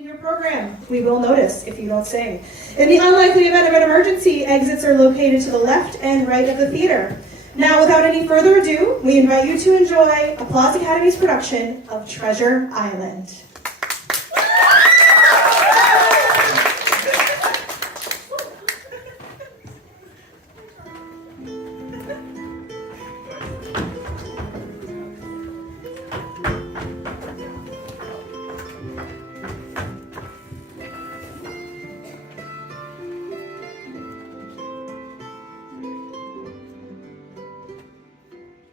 in your program. We will notice if you don't sing. In the unlikely event of an emergency, exits are located to the left and right of the theater. Now, without any further ado, we invite you to enjoy Applause Academy's production of Treasure Island.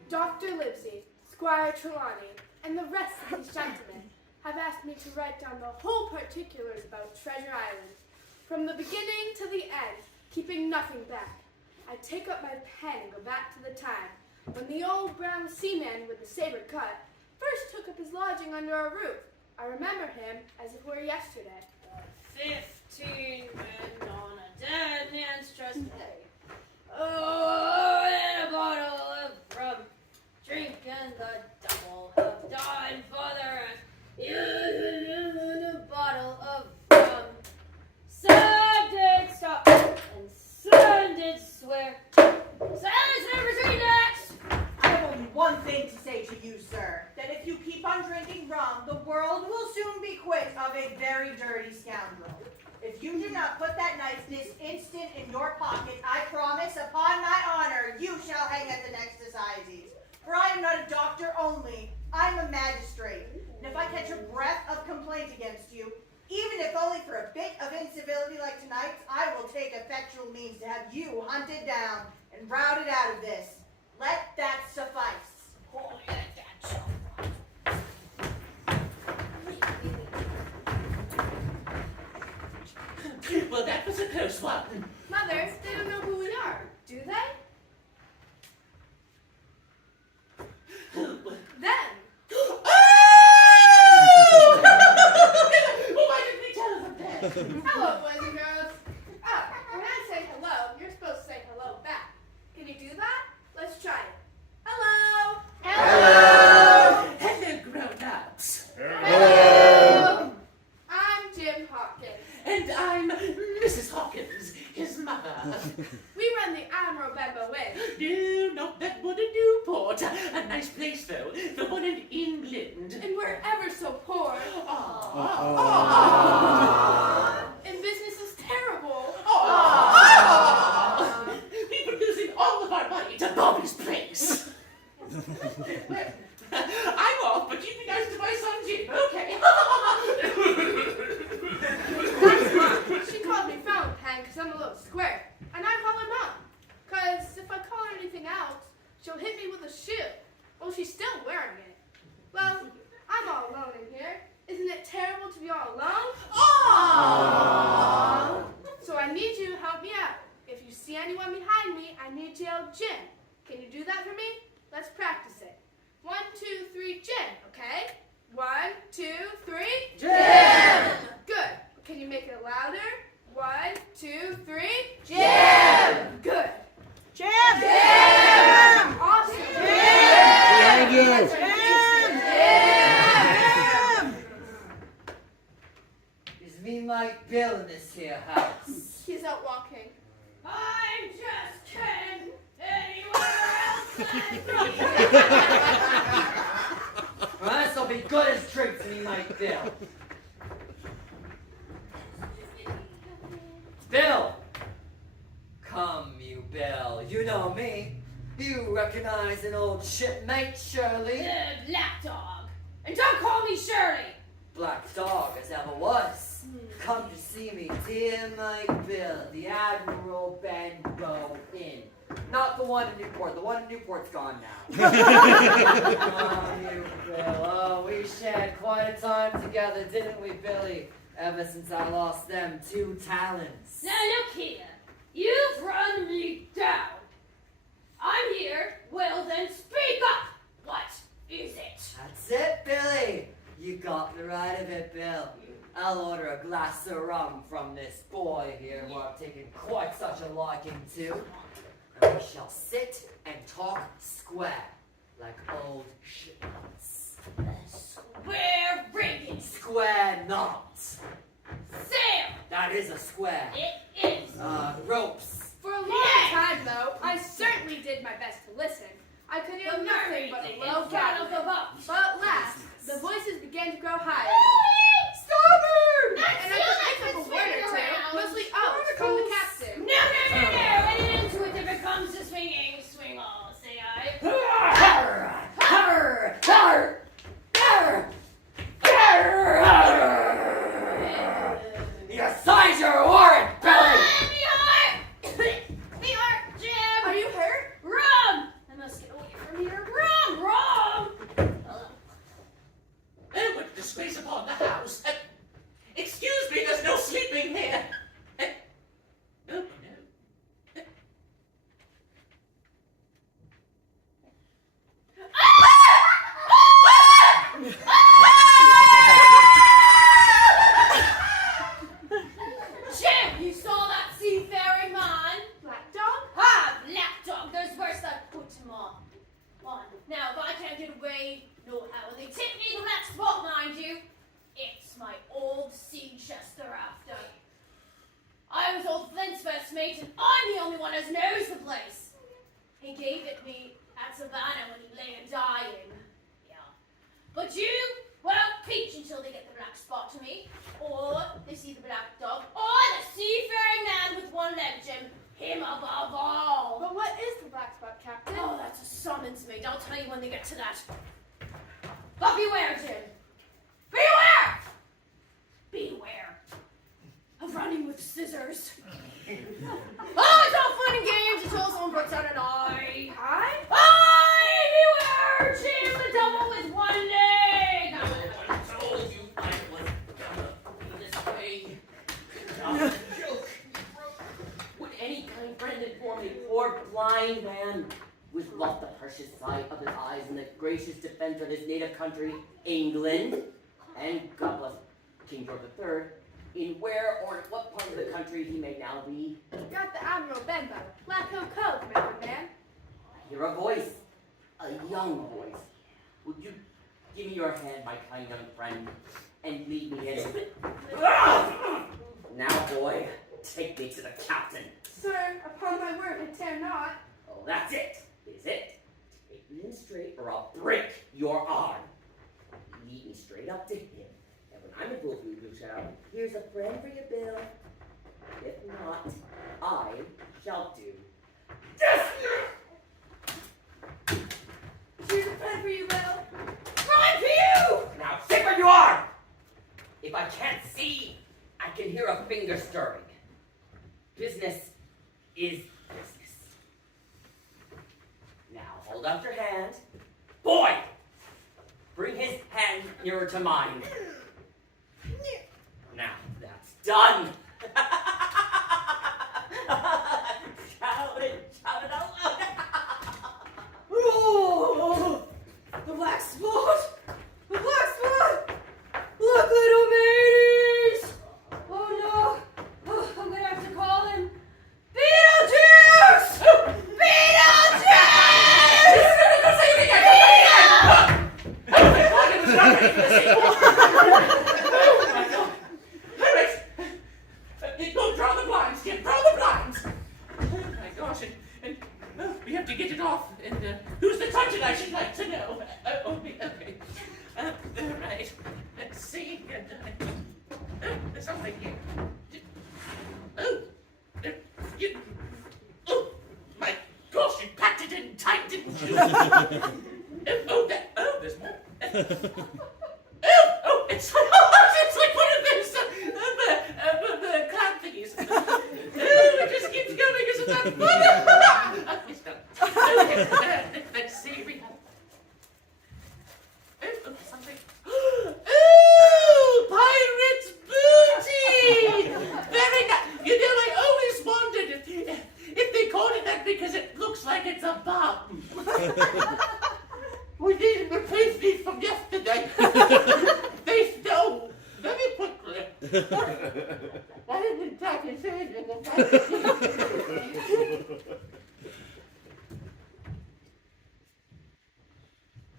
Dr. Livesey, Squire Trelawney, and the rest of these gentlemen have asked me to write down the whole particulars about Treasure Island, from the beginning to the end, keeping nothing back. I take up my pen and go back to the time when the old brown seaman with the saber cut first took up his lodging under our roof. I remember him as if it were yesterday. 15 men on a dead man's trust pay. Oh, and a bottle of rum. Drinking the double of Don Father and a bottle of rum. Some did stop and some did swear. Silence number 3 next! I have only one thing to say to you, sir, that if you keep on drinking rum, the world will soon be quit of a very dirty scoundrel. If you do not put that knife this instant in your pocket, I promise, upon my honor, you shall hang at the next assizes. For I am not a doctor only, I am a magistrate. And if I catch a breath of complaint against you, even if only for a bit of incivility like tonight's, I will take effectual means to have you hunted down and routed out of this. Let that suffice. Oh, let that suffice. Well, that was a close one. Mother, they don't know who we are, do they? Them. Oh! Why didn't we tell them that? Hello, boys and girls. Oh, when I say hello, you're supposed to say hello back. Can you do that? Let's try it. Hello. Hello! Hello, grown-ups. Hello. I'm Jim Hawkins. And I'm Mrs. Hawkins, his mother. We run the Admiral Benbow Inn. No, not that one in Newport. A nice place, though. The one in England. And we're ever so poor. And business is terrible. We've been losing all of our money to Bobby's place. I'm off, but you be nice to my son Jim, okay? That's Mom. She called me fountain pen because I'm a little square. And I call her Mom. Because if I call her anything else, she'll hit me with a shoe. Well, she's still wearing it. Well, I'm all alone in here. Isn't it terrible to be all alone? Aww. So I need you to help me out. If you see anyone behind me, I need you to yell Jim. Can you do that for me? Let's practice it. 1, 2, 3, Jim, okay? 1, 2, 3, Jim! Good. Can you make it louder? 1, 2, 3, Jim! Good. Jim! Jim! Awesome. Jim! Jim! Is me Mike Bill in this here house? He's out walking. I'm just kidding. Anywhere else? Well, this'll be good as drink to me Mike Bill. Bill! Come, you Bill. You know me. You recognize an old shipmate, surely? Black dog. And don't call me Shirley. Black dog as ever was. Come to see me, dear Mike Bill, the Admiral Benbow Inn. Not the one in Newport. The one in Newport's gone now. Oh, you Bill. Oh, we shared quite a time together, didn't we, Billy? Ever since I lost them 2 talents. Now look here. You've run me down. I'm here. Well then speak up. What is it? That's it, Billy. You got the right of it, Bill. I'll order a glass of rum from this boy here who I've taken quite such a liking to. And we shall sit and talk square, like old shipmates. Square rigging. Square not. that is a square. It is. Ropes. For a long time, though, I certainly did my best to listen. I could hear The nothing but mermaids a low in front of the gabbling. box. But at last, the voices began to grow higher. Starboard! And I could pick up a word or two, mostly oaths from the captain. No, and into it there becomes a swinging swing all, say I. Arr! Arr! Arr! Arr! Arr! Arr! Your size, your warrant, Billy! Me heart! Me heart, Jim! Are you hurt? Rum! I must get away from here. Rum! Oh, what disgrace upon the house. Excuse me, there's no sleeping here. Oh, no. Jim, you saw that seafaring man? Black dog? Ah, black dog, there's worse than put him on. Now, if I can't get away, no how will they tip me the black spot, mind you. It's my old sea chest they're after. I was old Flint's first mate, and I'm the only one as knows the place. He gave it me at Savannah when he lay a dying. Yeah. But you, well, peach until they get the black spot to me, or they see the black dog, or the seafaring man with one leg, Jim. Him above all. But what is the black spot, Captain? Oh, that's a summons, mate. I'll tell you when they get to that. But beware, Jim. Beware! Beware of running with scissors. Oh, it's all fun and games until someone puts out an eye. Eye? Eye! Beware, Jim, the double with one leg. I told you I was gonna be this way. Not a joke. Would any kind friend inform a poor blind man who has lost the precious sight of his eyes in the gracious defense of his native country, England, and God bless King George III, in where or in what part of the country he may now be? You're at the Admiral Benbow, Black Hill Cove, my good man. I hear a voice, a young voice. Would you give me your hand, my kind young friend, and lead me in? Now, boy, take me to the captain. Sir, upon my word, I dare not. Oh, that's it. Is it? Take me in straight or I'll break your arm. Lead me straight up to him. And when I'm able to shout, here's a friend for you, Bill. If not, I shall do this. Here's a pen for you, Bill. Run for you! Now sit where you are. If I can't see, I can hear a finger stirring. Business is business. Now hold out your hand. Boy! Bring his hand nearer to mine. Now that's done. Shout it out loud. Oh, the black spot! The black spot! Look, little mateys! Oh no! Oh, I'm gonna have to call him Beetlejuice! Go draw the blinds, Jim, draw the blinds. Oh my gosh, and we have to get it off. And who's the touch it, I should like to know. Okay. Right. Let's see. There's something here. Oh, my gosh, you packed it in tight, didn't you? There's more. It's like one of those, the clown thingies. It just keeps going, isn't that fun? It's done. Let's see, we have... something. Ooh, pirate's booty! Very nice. You know, I always wondered if they called it that because it looks like it's a bomb. We didn't replace these from yesterday. They stole very quickly. I didn't try to say it.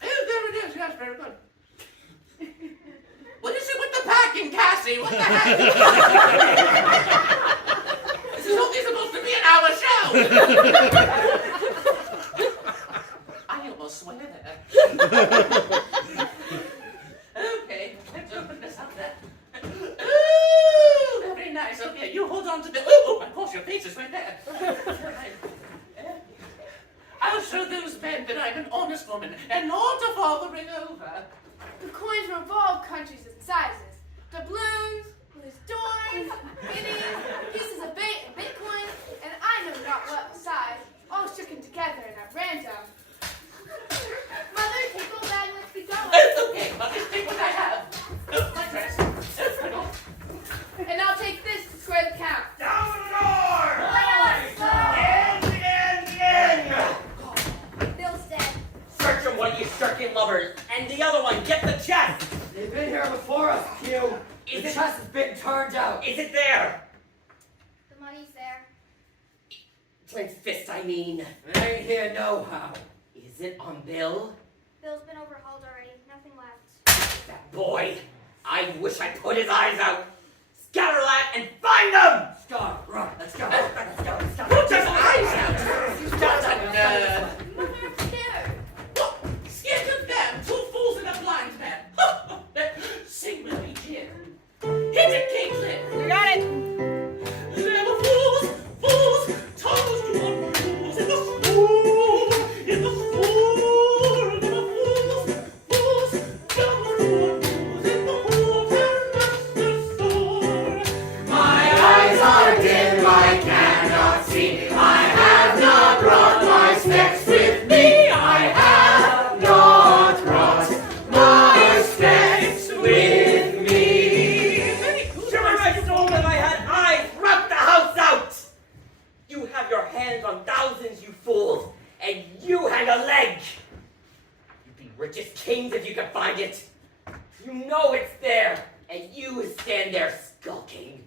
Oh, there it is. Yes, very good. What is it with the package? fucking Cassie. What the heck? This is only supposed to be an hour show. I almost swear that. Okay, let's open this up then. Ooh, very nice. Okay, you hold on to the. Oh, of course, your face is right there. Right. I'll show those men that I'm an honest woman and not a fathering over. The coins were of all countries and sizes. Doubloons, Lisdoins, guineas, pieces of Bitcoin, and I know not what size, all shaken together and at random. Mother, take all that and let's be going. It's okay, I'll just take what I have. My dress. And I'll take this to square the count. Down the door! Bill's dead. Search him, one of you shirking lovers. And the other one, get the chest! They've been here before us, Q. The chest has been turned out. Is it there? The money's there. Clenched fist, I mean. It ain't here no how. Is it on Bill? Bill's been overhauled already. Nothing left. That boy. I wish I put his eyes out. Scatter lad and find them! Scar, run, let's go. Let's go. Put his eyes out! Mother, I'm scared. What? Scared of them? Two fools and a blind man. Sing with me, Jim. Hit it, Caitlin. You got it. There were fools, told you what fools in the school, there were fools, told you what fools in the quartermaster's store. My eyes are dim, I cannot see. I have not brought my specs with me. I have not brought my specs with me. Shiver my soul if I had eyes, rub the house out! You have your hands on thousands, you fools, and you hang a leg! You'd be rich as kings if you could find it. You know it's there, and you stand there skulking.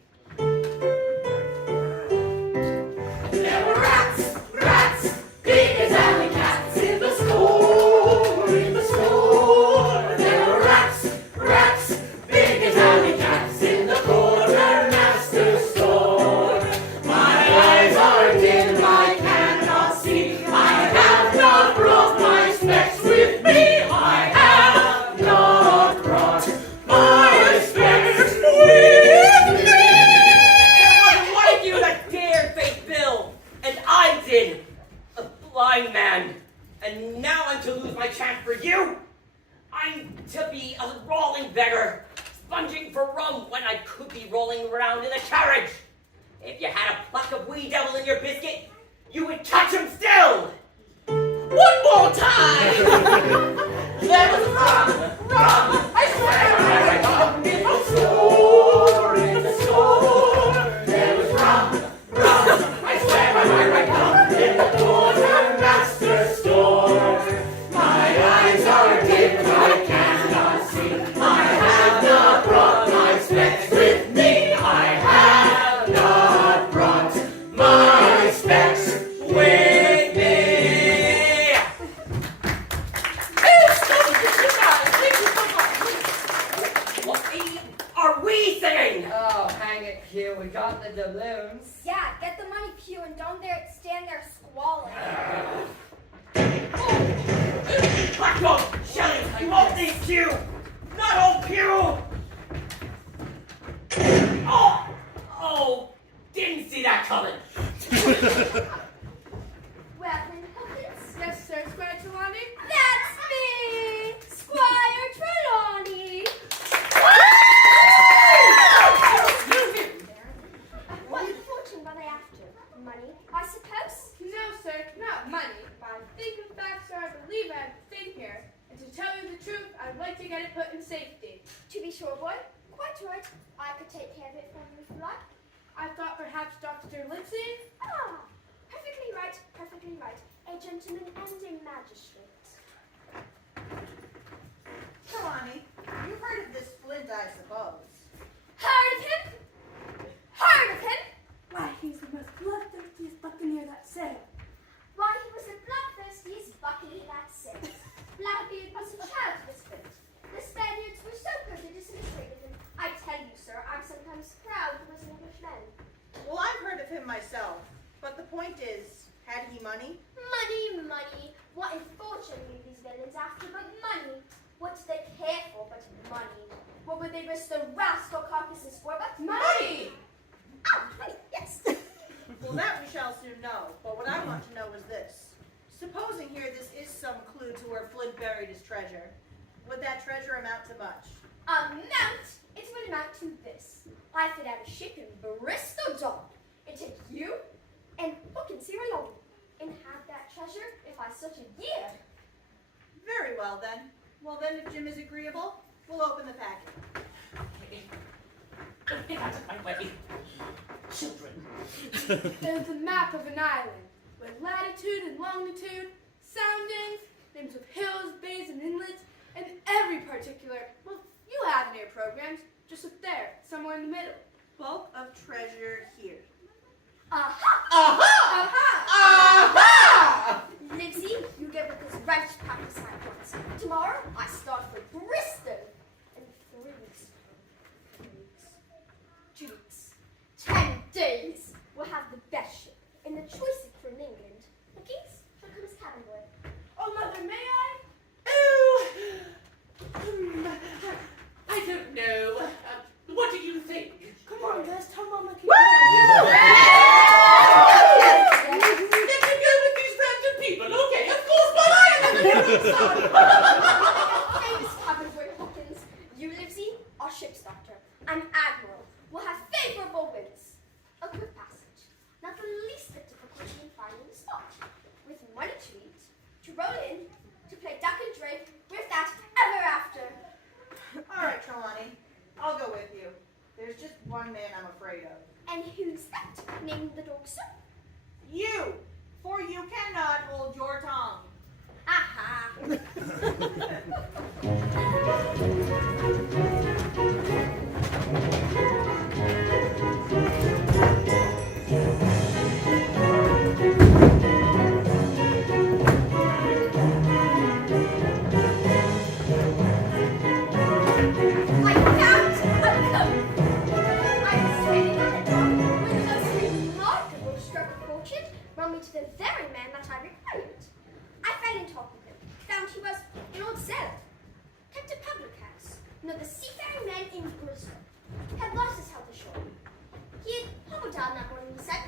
There were rats, big as alley cats in the store, There were rats, big as alley cats in the quartermaster's store. My eyes are dim, I cannot see. I have not brought my specs with me. I have not brought my specs with me. There wasn't one of you that dared face Bill, and I did. A blind man. And now I'm to lose my chance for you? I'm to be a rolling beggar, sponging for rum when I could be rolling around in a carriage. If you had a pluck of wee devil in your biscuit, you would catch him still. One more time! There was rum! I swear! In the store, there was rum. I swear by my right thumb in the quartermaster's store. My eyes are dim, I cannot see. I have not brought my specs with me. I have not brought my specs with me. What are we singing? Oh, hang it, Q. We got the doubloons. Yeah, get the money, Q, and don't stand there squalling. Black dog, Shelly, you won't need Q. Not old Q. Oh, didn't see that coming. Well, then, Hawkins, Yes, sir, Squire Trelawney. that's me, Squire Trelawney. What fortune were they after? Money, I suppose? No, sir, not money. But I think the facts are, I believe I have a thing here. And to tell you the truth, I'd like to get it put in safety. To be sure, boy. Quite right. I could take care of it for you if you like. I thought perhaps Dr. Lipsy? Ah, perfectly right, perfectly right. A gentleman and a magistrate. Trelawney, you've heard of this Flint, I suppose. Heard of him? Heard of him? Why, he's the most bloodthirstiest buccaneer that sailed. Why, he was the bloodthirstiest buccaneer that sailed. Blackbeard was a childless Flint. The Spaniards were so good to disintegrate him. I tell you, point is, had he money? Money, money. What in fortune leave these villains after but money? What do they care for but money? What would they risk the rascal carcasses for but money? Oh, money, yes. Well, that we shall soon know. But what I want to know is this. Supposing here this is some clue to where Flint buried his treasure, would that treasure amount to much? Amount? It will amount to this. I fit out a ship in Bristol Dock and take you and fucking Sierra Leone and have that treasure if I such a year. Very well then. Well then, if Jim is agreeable, we'll open the packet. Get out of my way. Children. There's a map of an island with latitude and longitude, soundings, names of hills, bays, and inlets, and every particular, well, you have in your programs, just up there, somewhere in the middle. Bulk of treasure here. Aha! Aha! Aha! Aha! Livesey, you get with this wretched practice at once. Tomorrow, I start for Bristol. In 3 weeks. 2 weeks. 10 days. We'll have the best ship and the choicest crew in England. The geese shall come as cabin boy. Oh, Mother, may I? Oh, I don't know. What do you think? Come on, guys, tell Mama. Let me go with these random people, okay? Of course, but I am the Famous cabin boy Hawkins. You, Livesey, are ship's doctor. I'm admiral. We'll have favorable winds. A quick passage. Not the least bit difficulty in finding the spot. With money to eat, to roll in, to play duck and drink, with that ever after. All right, Trelawney, I'll go with you. There's just one man I'm afraid of. And who's that? Named the dog, sir? You! For you cannot hold your tongue. Aha! I found a coat. I was standing at the door when the most remarkable stroke of fortune brought me to the very man that I required. I fell in talk with him, found he was an old sailor, kept a public house, one of the seafaring men in Bristol, had lost his health ashore. He had hobbled down that morning, he said,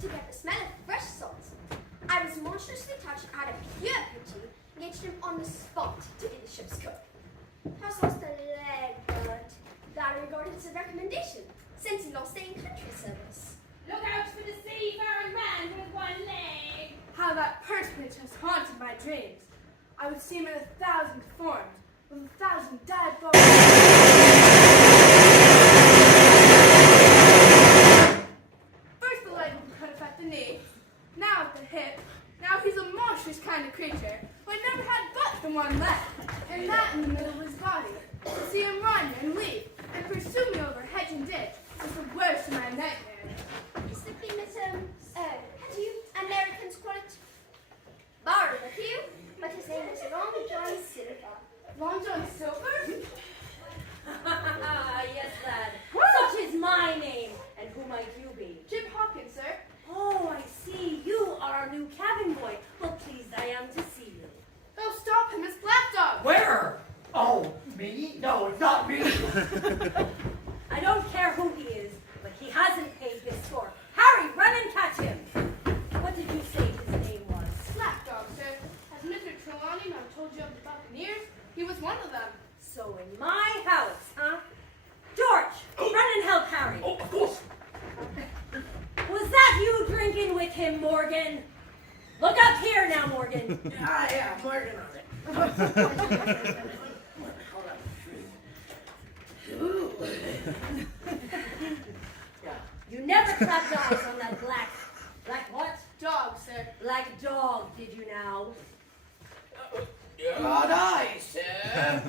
to get the smell of fresh salt. I was monstrously touched out of pure pity, engaged him on the spot to be the ship's cook. Has lost a leg, but that regarded as a recommendation, since he lost staying country service. Look out for the seafaring man with one leg. How that personage has haunted my dreams. I would see him in 1,000 forms, with 1,000 diabolical. First the leg would cut off at the knee, now at the hip. Now he's a monstrous kind of creature, who had never had but the one leg, and that in the middle of his body. To see him run and leap, and pursue me over hedge and ditch was the worst of my nightmares. It's the famous, how do you Americans call it? Barbecue, but his name was Long John Silver. Long John Silver? Yes, lad. Such is my name. And who might you be? Jim Hawkins, sir. Oh, I see. You are our new cabin boy. Well, pleased I am to see you. Oh, stop him, it's Black Dog. Where? Oh, me? No, it's not me. I don't care who he is, but he hasn't paid his score. Harry, run and catch him. What did you say his name was? Black Dog, sir. Has Mr. Trelawney not told you of the Buccaneers? He was one of them. So in my house, huh? George, run and help Harry. Oh, of course. Was that you drinking with him, Morgan? Look up here now, Morgan. Yeah, Morgan on it. You never clapped eyes on that black what? Dog, sir. Black dog, did you now? Not I, sir.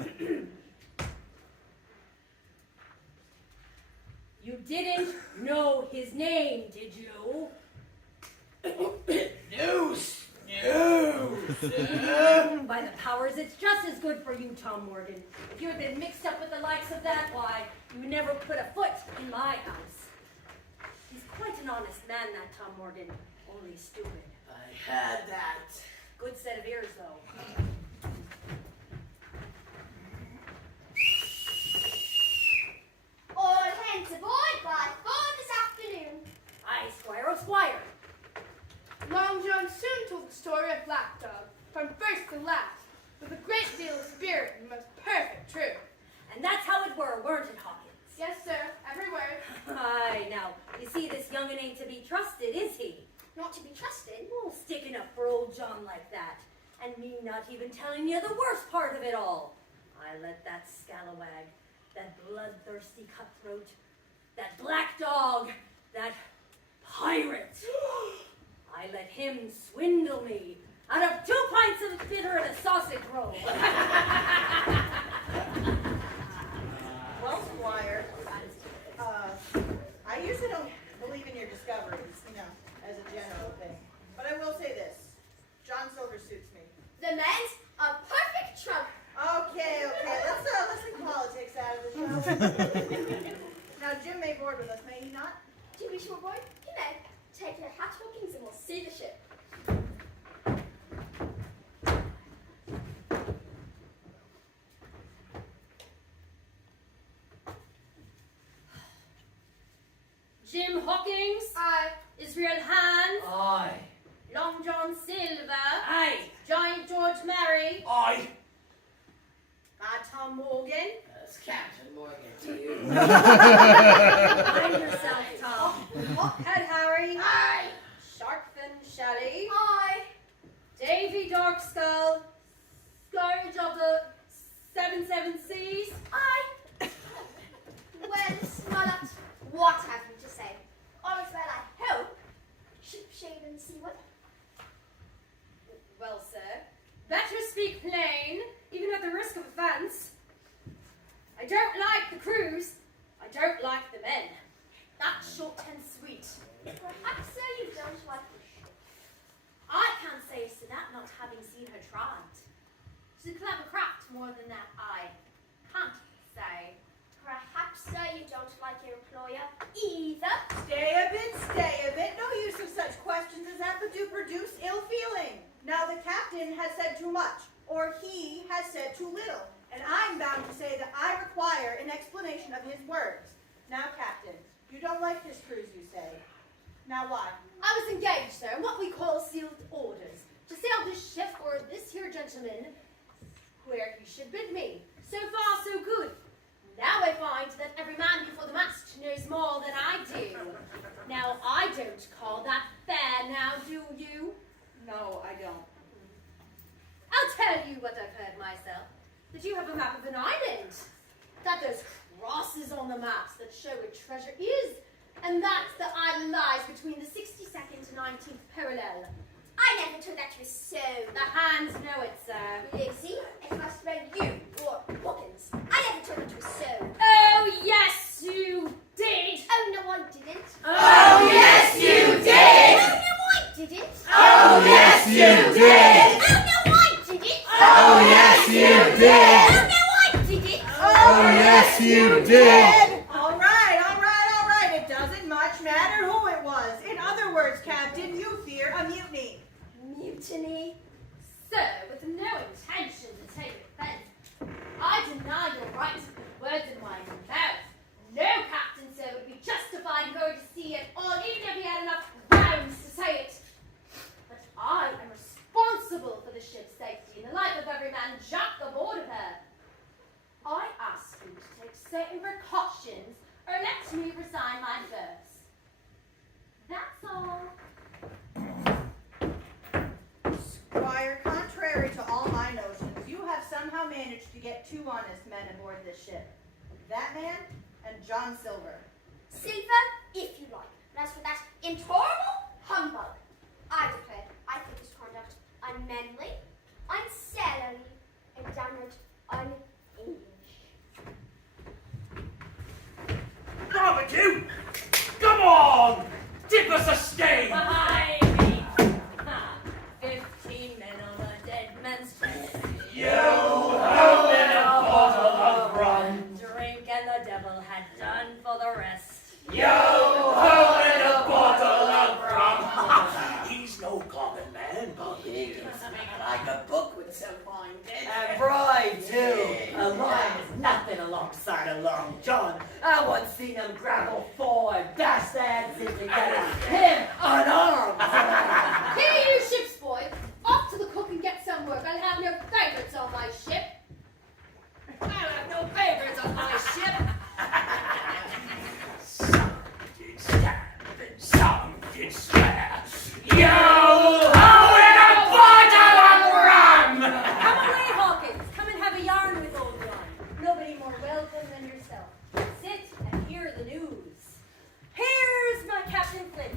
You didn't know his name, did you? No, sir. By the powers, it's just as good for you, Tom Morgan. If you had been mixed up with the likes of that, why, you would never put a foot in my house. He's quite an honest man, that Tom Morgan. Only stupid. I had that. Good set of ears, though. All hands aboard by 4 this afternoon. Aye, Squire, oh, Squire. Long John soon told the story of Black Dog, from first to last, with a great deal of spirit and most perfect truth. And that's how it were, weren't it, Hawkins? Yes, sir, every word. Aye, now, you see, this young'un ain't to be trusted, is he? Not to be trusted. Oh, sticking up for old John like that. And me not even telling you the worst part of it all. I let that scalawag, that bloodthirsty cutthroat, that black dog, that pirate, I let him swindle me out of 2 pints of bitter and a sausage roll. Well, Squire, I usually don't believe in your discoveries, as a general thing. But I will say this. John Silver suits me. The man's a perfect trump. Okay. Let's leave politics out of the show. Now, Jim may board with us, may he not? To be sure, boy, you may. Take your hat, Hawkins, and we'll see the ship. Jim Hawkins, Aye. Israel Hands, Aye. Long John Silver, Aye. Giant George Mary, Aye. Tom Morgan. That's Captain Morgan to you. Mind yourself, Tom. Head Harry. Aye. Sharkfin Shelley. Aye. Davy Darkskull. Scourge of the Seven Seas. Aye. Well, Smollett, what have you to say? All is well, I hope. Ship-shaven seaweed. Well, sir, better speak plain, even at the risk of offence. I don't like the cruise. I don't like the men. That's short and sweet. Perhaps, sir, you don't like the ship. I can't say so that, not having seen her tried. She's a clever craft, more than that I can't say. Perhaps, sir, you don't like your employer either. Stay a bit. No use of such questions as that but do produce ill feeling. Now the captain has said too much, or he has said too little, and I'm bound to say that I require an explanation of his words. Now, Captain, you don't like this cruise, you say. Now why? I was engaged, sir, in what we call sealed orders, to sail this ship for this here gentleman where he should bid me. So far, so good. Now I find that every man before the mast knows more than I do. Now, I don't call that fair now, do you? No, I don't. I'll tell you what I've heard myself. That you have a map of an island. That there's crosses on the maps that show where treasure is. And that the island lies between the 62nd to 19th parallel. I never took that to be so. The hands know it, sir. Lizzie, it must have been you or Hawkins. I never took it to be so. Oh, yes, you did. Oh, no, I didn't. Oh, yes, you did! Oh, no, I didn't. Oh, yes, you did! Oh, no, I didn't. Oh, yes, you did! Oh, no, I didn't. Oh, yes, you did! All right. It doesn't much matter who it was. In other words, Captain, you fear a mutiny. Mutiny. Sir, with no intention to take offense, I deny your right to put words in my mouth. No captain, sir, would be justified in going to sea at all, even if he had enough grounds to say it. But I am responsible for the ship's safety and the life of every man jumped aboard of her. I ask you to take certain precautions, or let me resign my berths. That's all. Squire, contrary to all my notions, you have somehow managed to get 2 honest men aboard this ship. That man and John Silver. Silver, if you like. But as for that intolerable humbug, I declare I think his conduct unmanly, unsailorly, and downright un-English. Barbecue! Come on! Give us a stay! Behind me! 15 men on a dead man's chest. Yo ho and a bottle of rum! Drink and the devil had done for the rest. Yo ho and a bottle of rum! had a long John. I once seen him grab a four and dash that simply getting him unarmed. Here, you ship's boy. Off to the cook and get some work. I'll have no favourites on my ship. I'll have no favorites on my ship. Some did stab and some did swear. Yo ho in a bottle of rum! Come away, Hawkins. Come and have a yarn with old John. Nobody more welcome than yourself. Sit and hear the news. Here's my Captain Flint.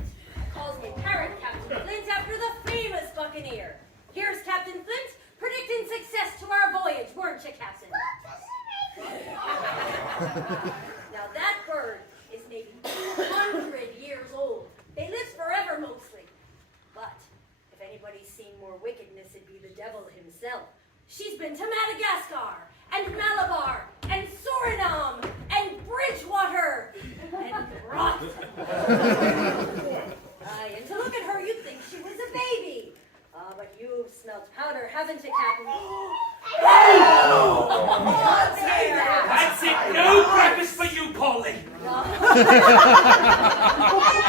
Calls me Parrot Captain Flint after the famous buccaneer. Here's Captain Flint predicting success to our voyage, weren't you, Captain? Now that bird is maybe 200 years old. They live forever mostly. But if anybody's seen more wickedness, it'd be the devil himself. She's been to Madagascar, and Malabar, and Suriname, and Bridgewater, and Brock. Aye, and to look at her, you'd think she was a baby. But you've smelt powder, haven't you, Captain? Oh, there. That's it, no breakfast for you, Polly.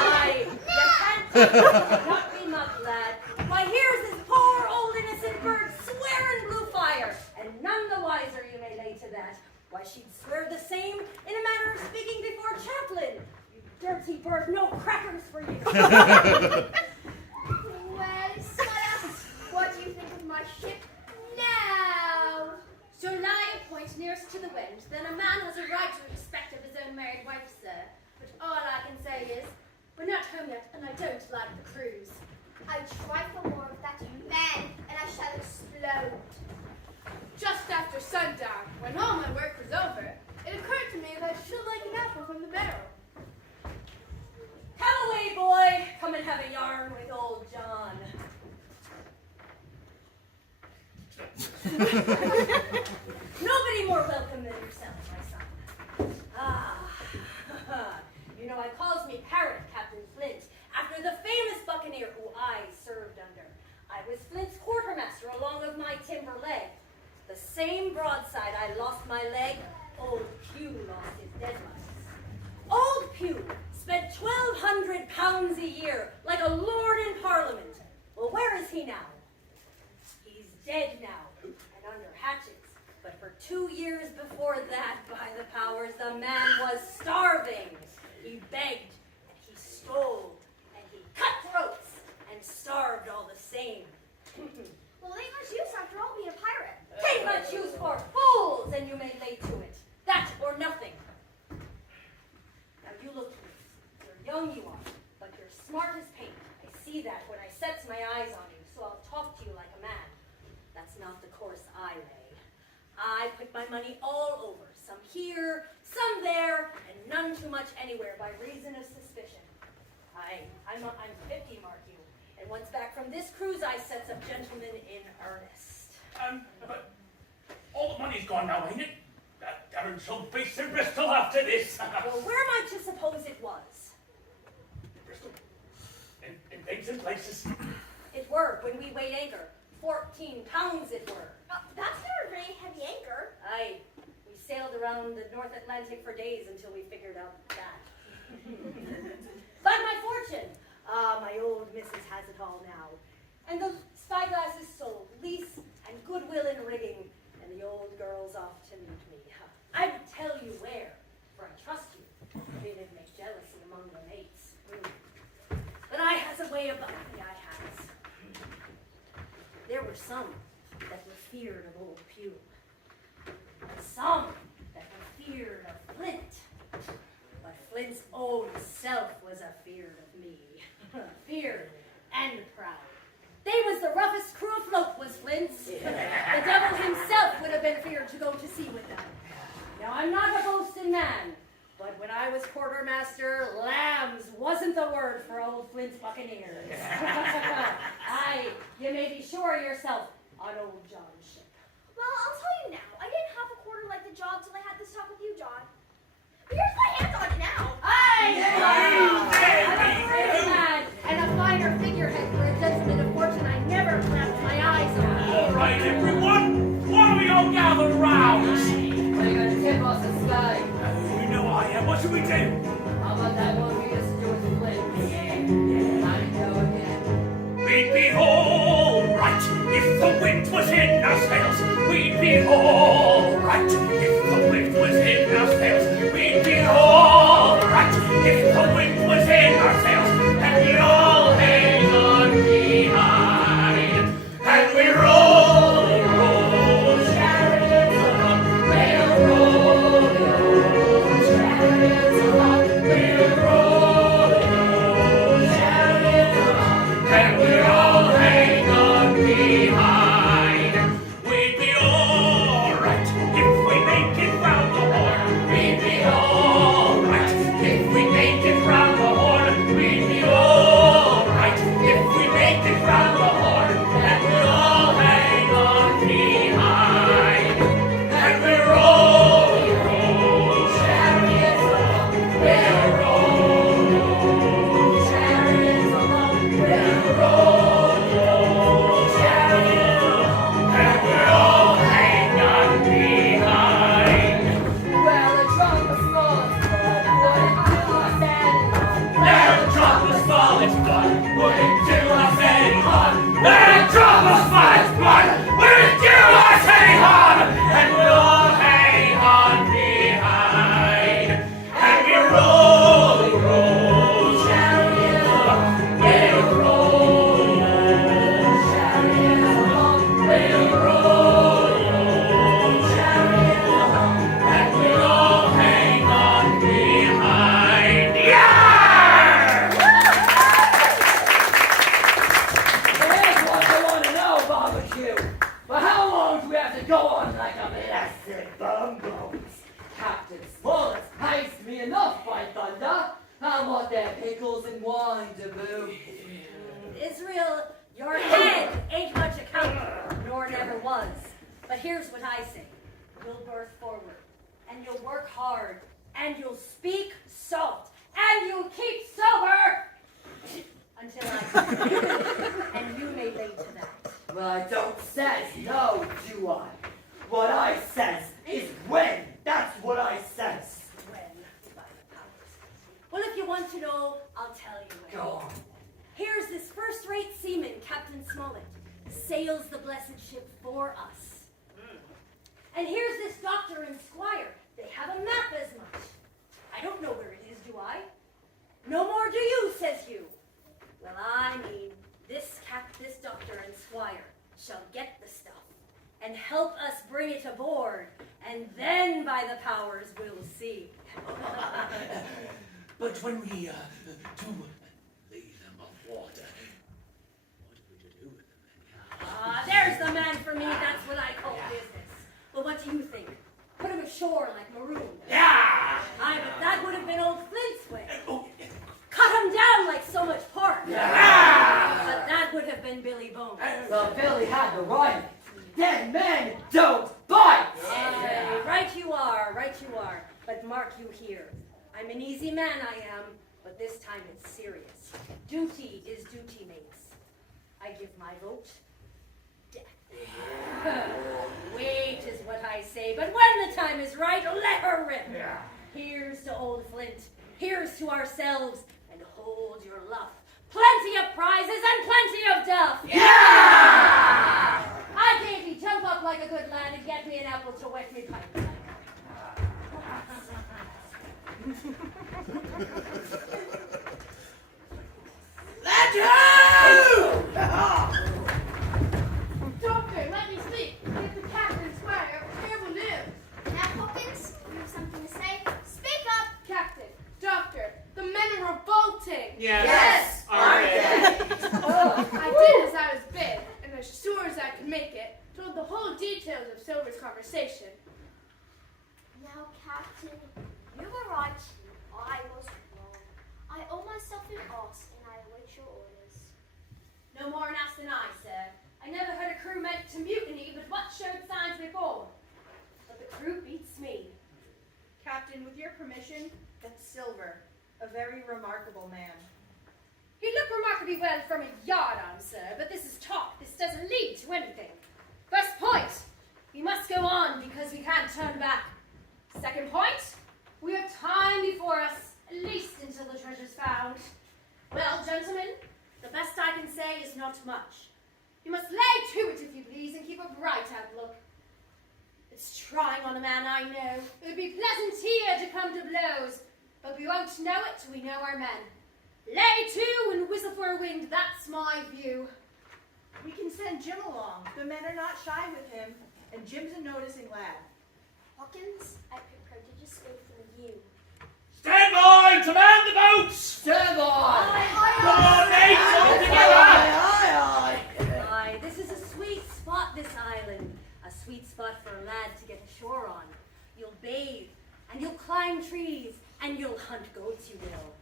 Aye, you can't not be mugged, lad. Why, here's this poor old innocent bird swearing blue fire, and none the wiser you may lay to that. Why, she'd swear the same in a manner of speaking before Chaplain. You dirty bird, no crackers for you. Well, Smut, what do you think of my ship now? So lie a point nearest to the wind, then a man has a right to expect of his own married wife, sir. But all I can say is, we're not home yet, and I don't like the cruise. I try for more of that man, and I shall explode. Just after sundown, when all my work was over, it occurred to me that I should like an apple from the barrel. Come away, boy. Come and have a yarn with old John. Nobody more welcome than yourself, my son. You know, I calls me Parrot Captain Flint, after the famous buccaneer who I served under. I was Flint's quartermaster along of my timber leg. The same broadside I lost my leg, old Pew lost his deadlines. Old Pew spent £1,200 a year, like a lord in Parliament. Well, where is he now? He's dead now, and under hatches. But for 2 years before that, by the powers, the man was starving. He begged, and he stole, and he cut throats, and starved all the same. Well, ain't much use after all being a pirate. Take much use for fools, and you may lay to it. That or nothing. Now you look at me. You're young, you are, but you're smart as paint. I see that when I sets my eyes on you, so I'll talk to you like a man. That's not the course I lay. I put my money all over, some here, some there, and none too much anywhere by reason of suspicion. I'm 50, mark you, and once back from this cruise, I sets up gentlemen in earnest. But all the money's gone now, ain't it? That Darren's so based in Bristol after this. Well, where might you suppose it was? Bristol. In things and places. It were when we weighed anchor. 14 pounds it were. That's not a very heavy anchor. Aye, we sailed around the North Atlantic for days until we figured out that. But my fortune, my old missus has it all now. And the spyglass is sold, lease and goodwill in rigging, and the old girl's off to meet me. I would tell you where, for I trust you. It'd make jealousy among the mates. But I has a way about me, I has. There were some that were feared of old Pew. Some that were feared of Flint. But Flint's own self was afeared of me. Feared and proud. They was the roughest crew afloat, was Flint's. The devil himself would have been feared to go to sea with them. Now, I'm not a boasting man, but when I was quartermaster, lambs wasn't the word for old Flint's buccaneers. Aye, you may be sure of yourself on old John's ship. Well, I'll tell you now. I didn't have a quarter like the job till I had this talk with you, John. But here's my hands on it now. Aye! I'm a brave lad, and a finer figurehead for a gentleman of fortune I never clapped my eyes on. All right, everyone. Why don't we all gather round? Are you gonna tip us the sky? Now what should we do? How about that one we just do with Flint? Yeah. I go again. We'd be all right if the wind was in our sails. We'd be all right if the wind was in our sails. We'd be all right if the wind was in our sails. And we'd all hang on behind. And we roll, roll, chariots along. We'll roll, roll, chariots along. We'll roll, roll, chariots along. And we'll all hang on behind. We'd be all right if we make it round the horn. We'd be all right if we make it round the horn. We'd be all right if we make it round the horn. And we'll all hang on behind. And we roll, roll, chariots along. We'll roll, roll, chariots along. We'll roll, roll, chariots along. And we'll all hang on behind. Well, a drunk was full of blood, wouldn't do us any harm. That drop was falling blood, wouldn't do us any harm. That drop was falling blood, wouldn't do us any harm. And we'll all hang on behind. And we roll, roll, chariots along. We'll roll, roll, chariots along. We'll roll, roll, chariots along. And we'll all hang on behind. Yeah! Here's what I want to know, barbecue. For how long do we have to go on like a plastic bumbones? Captain Smollett's paced me enough, by thunder. I want their pickles and wine to boot. Israel, your head ain't much account, nor never was. But here's what I say. You'll birth forward, and you'll work hard, and you'll speak soft, and you'll keep sober until I come. And you may lay to that. Well, I don't says no, do I? What I says is when. That's what I says. When, by the powers. Well, if you want to know, I'll tell you when. Go on. Here's this first-rate seaman, Captain Smollett, sails the blessed ship for us. And here's this doctor and squire. They have a map as much. I don't know where it is, do I? No more do you, says you. Well, I mean, this doctor and squire shall get the stuff and help us bring it aboard, and then by the powers we'll see. But when we do leave them off water, what are we to do with them? Ah, there's the man for me. That's what I call business. Well, what do you think? Put him ashore like Maroon. Yeah! Aye, but that would have been old Flint's way. Oh, Cut him down like so much pork. yeah! But that would have been Billy Bones. Well, Billy had the right. Dead men don't bite. Aye, right you are, right you are. But mark you here. I'm an easy man, I am, but this time it's serious. Duty is duty, mates. I give my vote. Death. Wait is what I say, but when the time is right, let her rip. Yeah. Here's to old Flint. Here's to ourselves, and hold your luff. Plenty of prizes and plenty of duff. Yeah! I dainty jump up like a good lad and get me an apple to wet me pipe. Let go! Doctor, let me speak. Give the captain squire terrible news. Now, Hawkins, you have something to say? Speak up! Captain, doctor, the men are revolting. Yes! Are they? I did as I was bid, and as sure as I could make it, told the whole details of Silver's conversation. Now, Captain, you were right. I was wrong. I owe myself an ox, and I await your orders. No more an ass than I, sir. I never heard a crew meant to mutiny, but what showed signs before? But the crew beats me. Captain, with your permission, that's Silver, a very remarkable man. You look remarkably well from a yardarm, sir, but this is talk. This doesn't lead to anything. First point, we must go on because we can't turn back. Second point, we have time before on a man I know. It would be pleasant here to come to blows, but we won't know it till we know our men. Lay to and whistle for a wind, that's my view. We can send Jim along. The men are not shy with him, and Jim's a noticing lad. Hawkins, I pick prodigious faith in you. Stand by to man the boats! Stand by! Come on, mates, all together! Aye. This is a sweet spot, this island. A sweet spot for a lad to get ashore on. You'll bathe, and you'll climb trees, and you'll hunt goats, you will.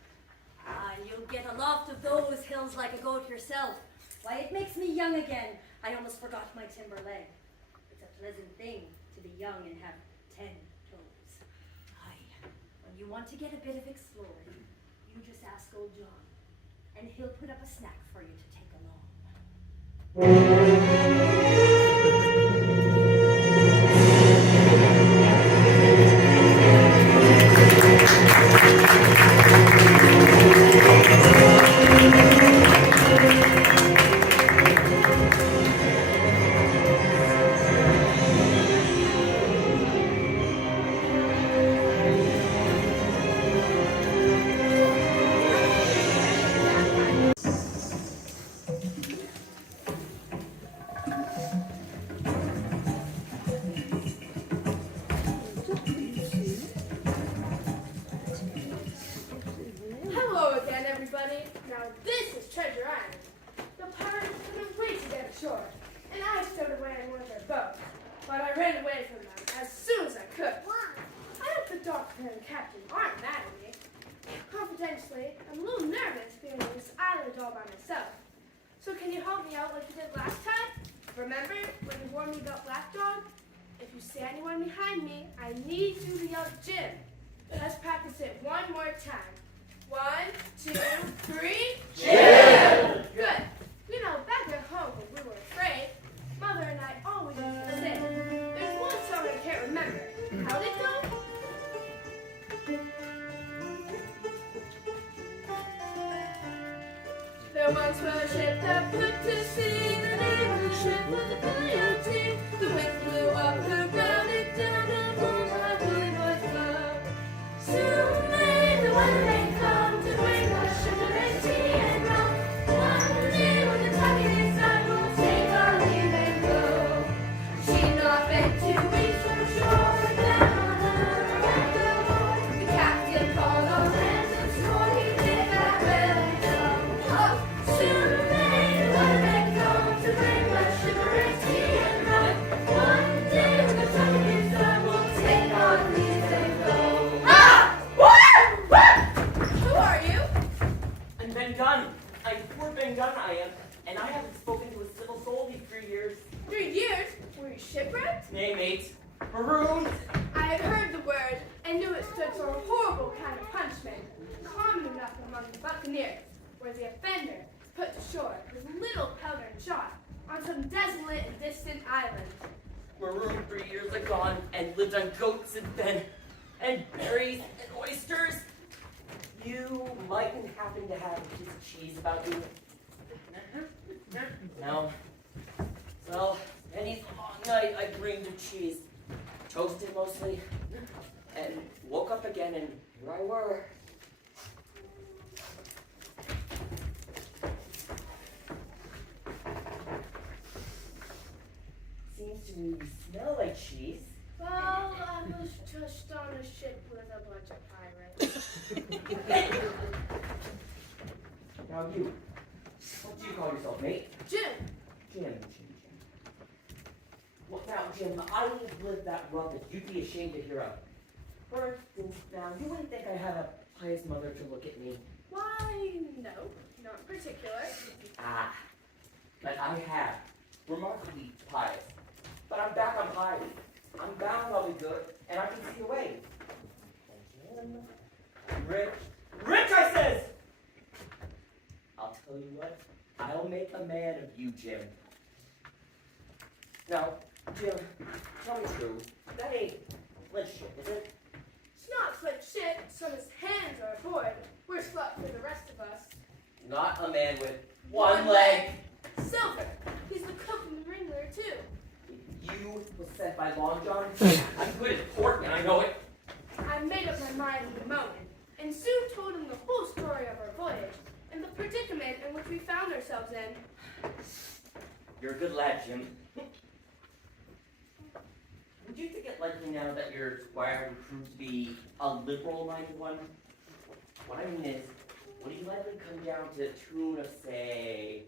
And you'll get aloft of those hills like a goat yourself. Why, it makes me young again. I almost forgot my timber leg. It's a pleasant thing to be young and have 10 toes. Aye, when you want to get a bit of exploring, you just ask old John, and he'll put up a snack for you to take along. Hello again, everybody. Now this is Treasure Island. The pirates couldn't wait to get ashore, and I started away with their boat. But I ran away from them as soon as I could. I hope the doctor and the captain aren't mad at me. Confidentially, I'm a little nervous being on this island all by myself. So can you help me out like you did last time? Remember when you warned me about Black Dog? If you see anyone behind me, I need you to yell Jim. Let's practice it one more time. 1, 2, 3. Jim! Good. You know, back at home when we were afraid, Mother and I always used to sing. There's one song I can't remember. How'd it go? There once was a ship that put to sea. The name of the ship was the Coyote. The wind blew up her bow, it down the moonlight bully boys blow. Soon may the weatherman come to bring us sugar and tea and rum. One day when the time is done, we'll take our leave and go. She not been 2 weeks from shore, down on her right aboard. The captain called all hands and swore he did that well and done. Oh, soon may the weatherman come to bring us sugar and tea and rum. One day when the time is done, we'll take our leave and go. Who are you? I'm Ben Gunn. I'm poor Ben Gunn, I am. And I haven't spoken to a civil soul these 3 years. 3 years? Were you shipwrecked? Nay, mate. Marooned. I had heard the word and knew it stood for a horrible kind of punishment, common enough among the buccaneers, where the offender is put to shore with little powder and shot on some desolate and distant island. Marooned 3 years agone and lived on goats and berries and oysters. You mightn't happen to have a piece of cheese about you. No. So, many a long night I dreamed of cheese. Toasted mostly. And woke up again and here I were. Seems to me you smell like cheese. Well, I was just on a ship with a bunch of pirates. Now you, what do you call yourself, mate? Jim, Jim. Well, now, Jim, I lived that rough that you'd be ashamed to hear of. For instance, now, you wouldn't think I had a pious mother to look at me. why, no, not in particular. Ah, but I have. Remarkably pious. But I'm back on high. I'm bound I'll be good, and I can see a way. And Jim, I'm rich. Rich, I says! I'll tell you what, I'll make a man of you, Jim. Now, Jim, tell me true. That ain't Flint shit, is it? It's not flip shit, so his hands are aboard. We're sluck for the rest of us. Not a man with one leg. Silver, he's the cook and the wrangler too. You will sent by Long John. I'm good at pork, and I know it. I made up my mind in a moment, and soon told him the whole story of our voyage and the predicament in which we found ourselves in. You're a good lad, Jim. Would you think it likely now that your squire would prove to be a liberal-minded one? What I mean is, would he likely come down to the tune of, say,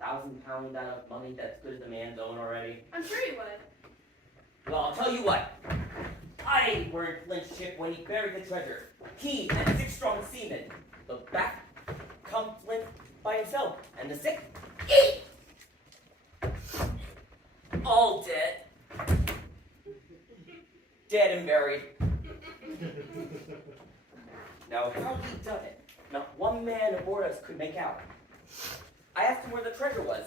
£1,000 out of money that's good as the man's own already? I'm sure he would. Well, I'll tell you what. I were in Flint's ship when he buried the treasure. He and 6 strong seamen. The back come Flint by himself, and the 6 all dead. Dead and buried. Now, how he done it, not one man aboard us could make out. I asked him where the treasure was.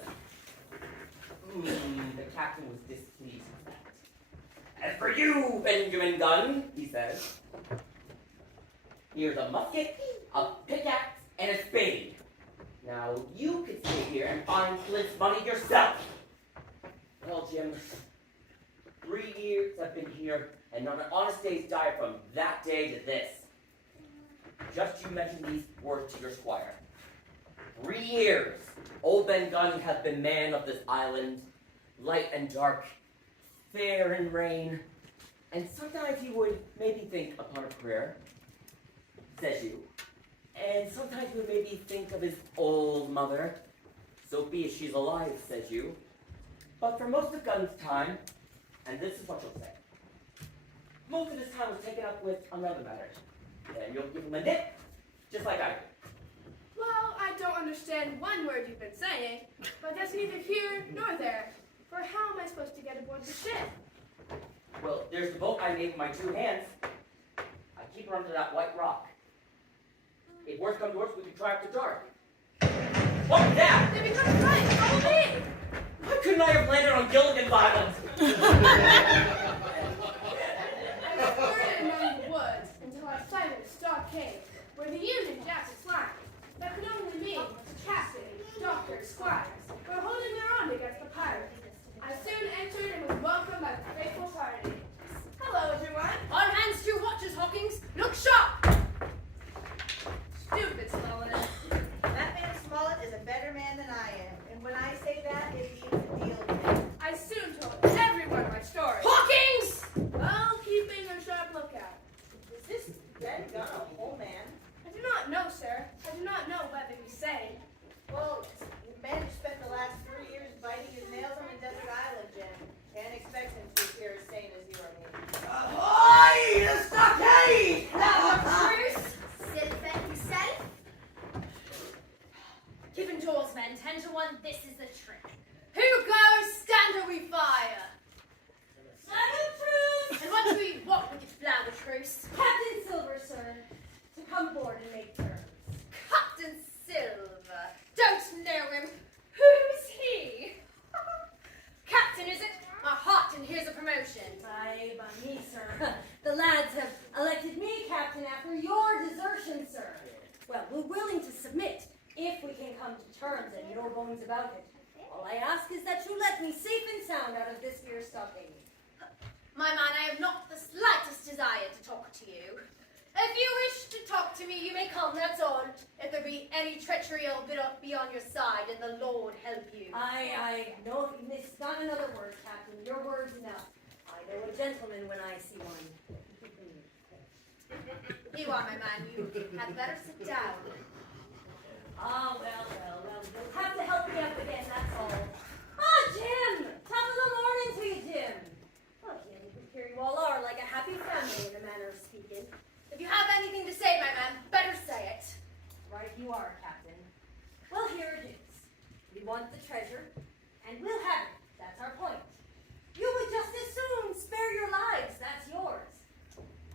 The captain was displeased with that. As for you, Benjamin Gunn, he said, here's a musket, a pickaxe, and a spade. Now, you can stay here and find Flint's money yourself. Well, Jim, 3 years I've been here, and not an honest day's died from that day to this. Just you mention these words to your squire. 3 years, old Ben Gunn hath been man of this island, light and dark, fair and rain, and sometimes he would maybe think upon a prayer, says you, and sometimes he would maybe think of his old mother, so be it she's alive, says you. But for most of Gunn's time, and this is what you'll say, most of his time was taken up with another matter. Then you'll give him a nip, just like I did. Well, I don't understand one word you've been saying, but that's neither here nor there. For how am I supposed to get aboard the ship? Well, there's the boat I made with my 2 hands. I keep her under that white rock. If worse comes to worse, we can try after dark. What was that? They become right, follow me! Why couldn't I have landed on Gilligan's Island? I skirted among the woods until I sighted a stockade where the Union Jack was flying. That could only mean the captain, doctor, squires were holding their own against the pirates. I soon entered and was welcomed by the faithful party. Hello, everyone. All hands to your watches, Hawkins. Look sharp. Stupid Smollett. That man Smollett is a better man than I am, and when I say that, it means a deal to me. I soon told everyone my story. Hawkins! While keeping a sharp lookout. Is this Ben Gunn a whole man? I do not know, sir. I do not know whether he's sane. Well, the man who spent the last 3 years biting his nails on a desert island, Jim. Can't expect him to appear as sane as you or me. Ahoy! The stockade! Bruce, safe and safe. Given Jaws, men, 10 to 1, this is the trick. Who goes, stand or we fire? Salute, truce. And what do we want with this flower truce? Captain Silver, sir, to come aboard and make terms. Captain Silver. Don't know him. Who's he? Captain, is it? My heart, and here's a promotion. By me, sir. The lads have elected me captain after your desertion, sir. Well, we're willing to submit if we can come to terms and no bones about it. All I ask is that you let me safe and sound out of this here stockade. My man, I have not the slightest desire to talk to you. If you wish to talk to me, you may come, that's all. If there be any treachery, I'll be on your side, and the Lord help you. I know it's not another word, Captain. Your word's enough. I know a gentleman when I see one. You are my man, you had better sit down. Ah, well, you'll have to help me up again, that's all. Ah, Jim! Top of the morning to you, Jim. Well, Jim, here you all are, like a happy family in a manner of speaking. If you have anything to say, my man, better say it. Right you are, Captain. Well, here it is. We want the treasure, and we'll have it. That's our point. You would just as soon spare your lives. That's yours.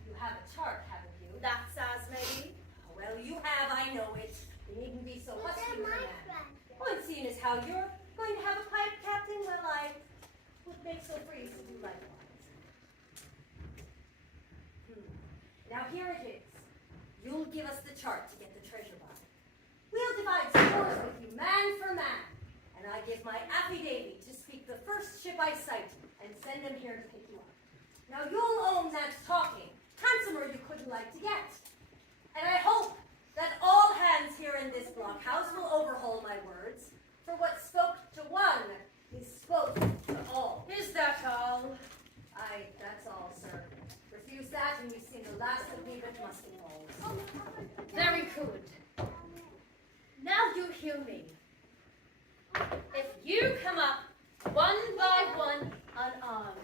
You have a chart, haven't you? That's as maybe. Well, you have, I know it. You needn't be so husky with that. Oh, and seeing as how you're going to have a pipe, Captain, well, I would make so free to do likewise. Now, here it is. You'll give us the chart to get the treasure by. We'll divide scores with you, man for man. And I give my affidavit to speak the first ship I sight and send them here to pick you up. Now you'll own that's talking. Handsomer you couldn't like to get. And I hope that all hands here in this blockhouse will overhaul my words, for what spoke to one is spoke to all. Is that all? Aye, that's all, sir. Refuse that and you've seen the last of me but musty balls. Very good. Now you hear me. If you come up one by one unarmed,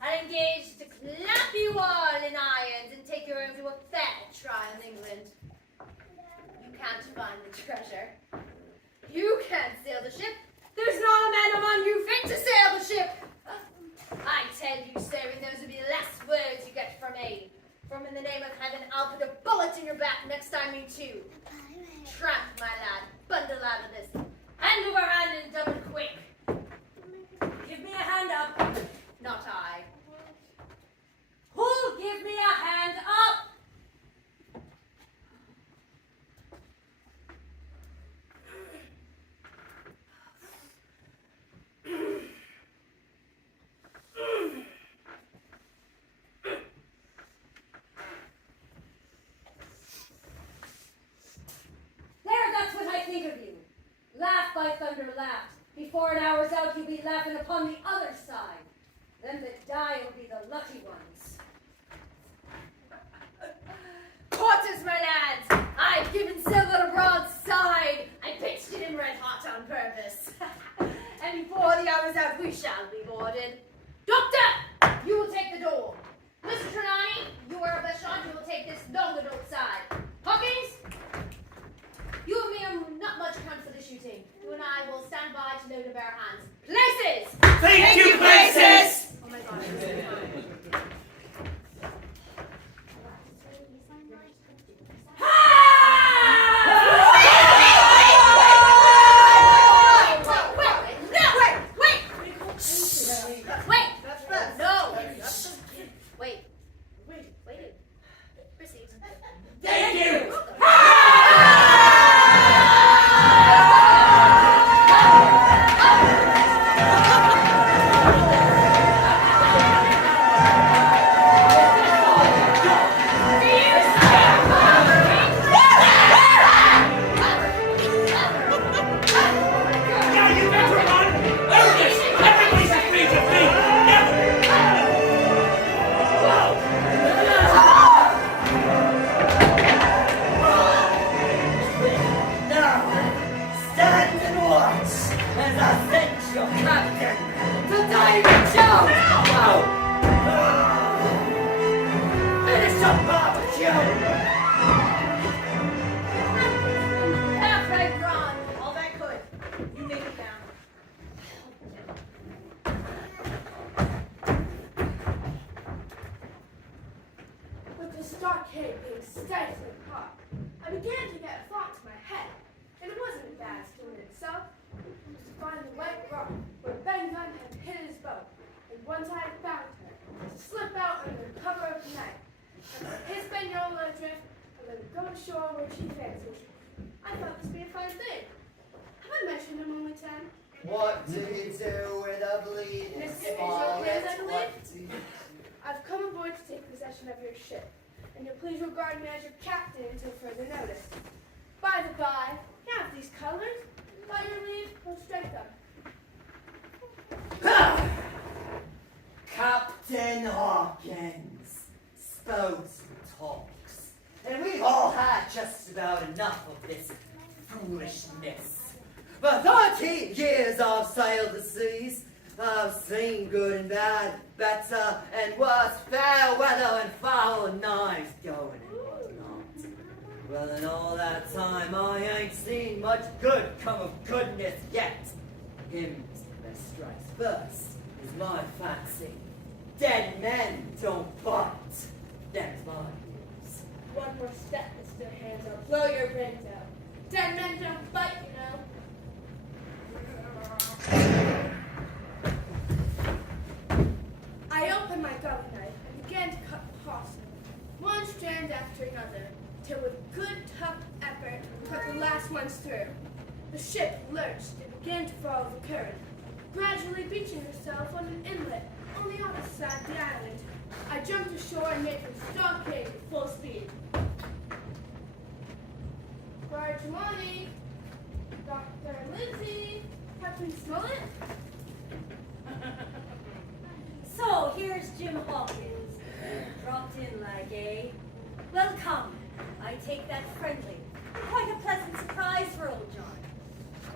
I'll engage to clap you all in irons and take you home to a fair trial in England. You can't find the treasure. You can't sail the ship. There's not a man among you fit to sail the ship. I tell you, sailing, those will be the last words you get from me. From in the name of heaven, I'll put a bullet in your back next time you two. Tramp, my lad, bundle out of this. Hand over hand and double quick. Give me a hand up. Not I. Who'll give me a hand up? There, that's what I think of you. Laugh, by thunder, laugh. Before an hour's out, you'll be laughing upon the other side. Them that die will be the lucky ones. Quarters, my lads! I've given Silver a broadside. I pitched it in red hot on purpose. And before the hour's out, we shall be boarded. Doctor, you will take the door. Mr. Trelawney, you are a Beshant, you will take this long adult side. Hawkins, you and me are not much account for the shooting. You and I will stand by to load up our hands. Places! Thank you, Places! Oh my God. Thank you! Now you better run! Ernest! Everybody's afraid of me! Now, stand and watch as I send your captain to David Jones! Finish the barbecue! Halfway run. All that could. You make it down. With the stockade being stifling hot, I began to get a thought to my head, and it wasn't a bad scheme in itself. It was to find the white rock where Ben Gunn had hid his boat, and once I had found her, to slip out under cover of the night, and put his Benyola adrift, and then go ashore where she fancied. I thought this would be a fine thing. Have I mentioned him only 10? What do you do with a bleeding Miss Skippy, Smollett? your plans, I believe? What do you I've come aboard to take possession of your ship, and you'll please regard me as your captain until further notice. By the by, you have these colors. By your leave, we'll strike them. Captain Hawkins spokes and talks, and we've all had just about enough of this foolishness. For 30 years I've sailed the seas. I've seen good and bad, better and worse, fair weather and foul knives going and whatnot. Well, in all that time I ain't seen much good come of goodness yet. Him that strikes first is my fancy. Dead men don't bite. Them's my rules. One more step, Mr. Hands, I'll blow your brains out. Dead men don't bite, you know. I opened my gully knife and began to cut parsley, one strand after another, till with good tough effort cut the last ones through. The ship lurched and began to follow the current, gradually beaching herself on an inlet on the other side of the island. I jumped ashore and made for Stockade at full speed. Squire Trelawney, Dr. Lindsay, Captain Smollett. So, here's Jim Hawkins. Dropped in like, eh? Welcome. I take that friendly. Quite a pleasant surprise for old John.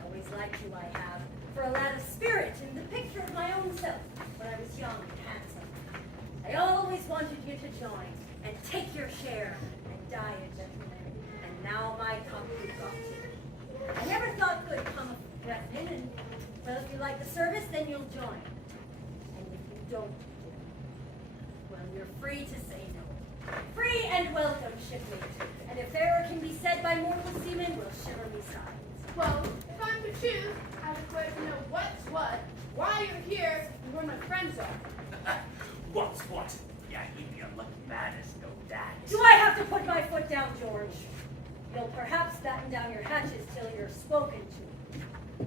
Always liked you, I have, for a lad of spirit and the picture of my own self when I was young and handsome. I always wanted you to join and take your share and die a gentleman. And now my company got you. I never thought good come of Brethren, and well, if you like the service, then you'll join. And if you don't, well, you're free to say no. Free and welcome, shipmate. And if error can be said by mortal seamen, we'll shiver besides. Well, if I'm to choose, I would like to know what's what, why you're here, and where my friends are. What's what? Yeah, you'd be a lucky man as know that. Do I have to put my foot down, George? You'll perhaps batten down your hatches till you're spoken to.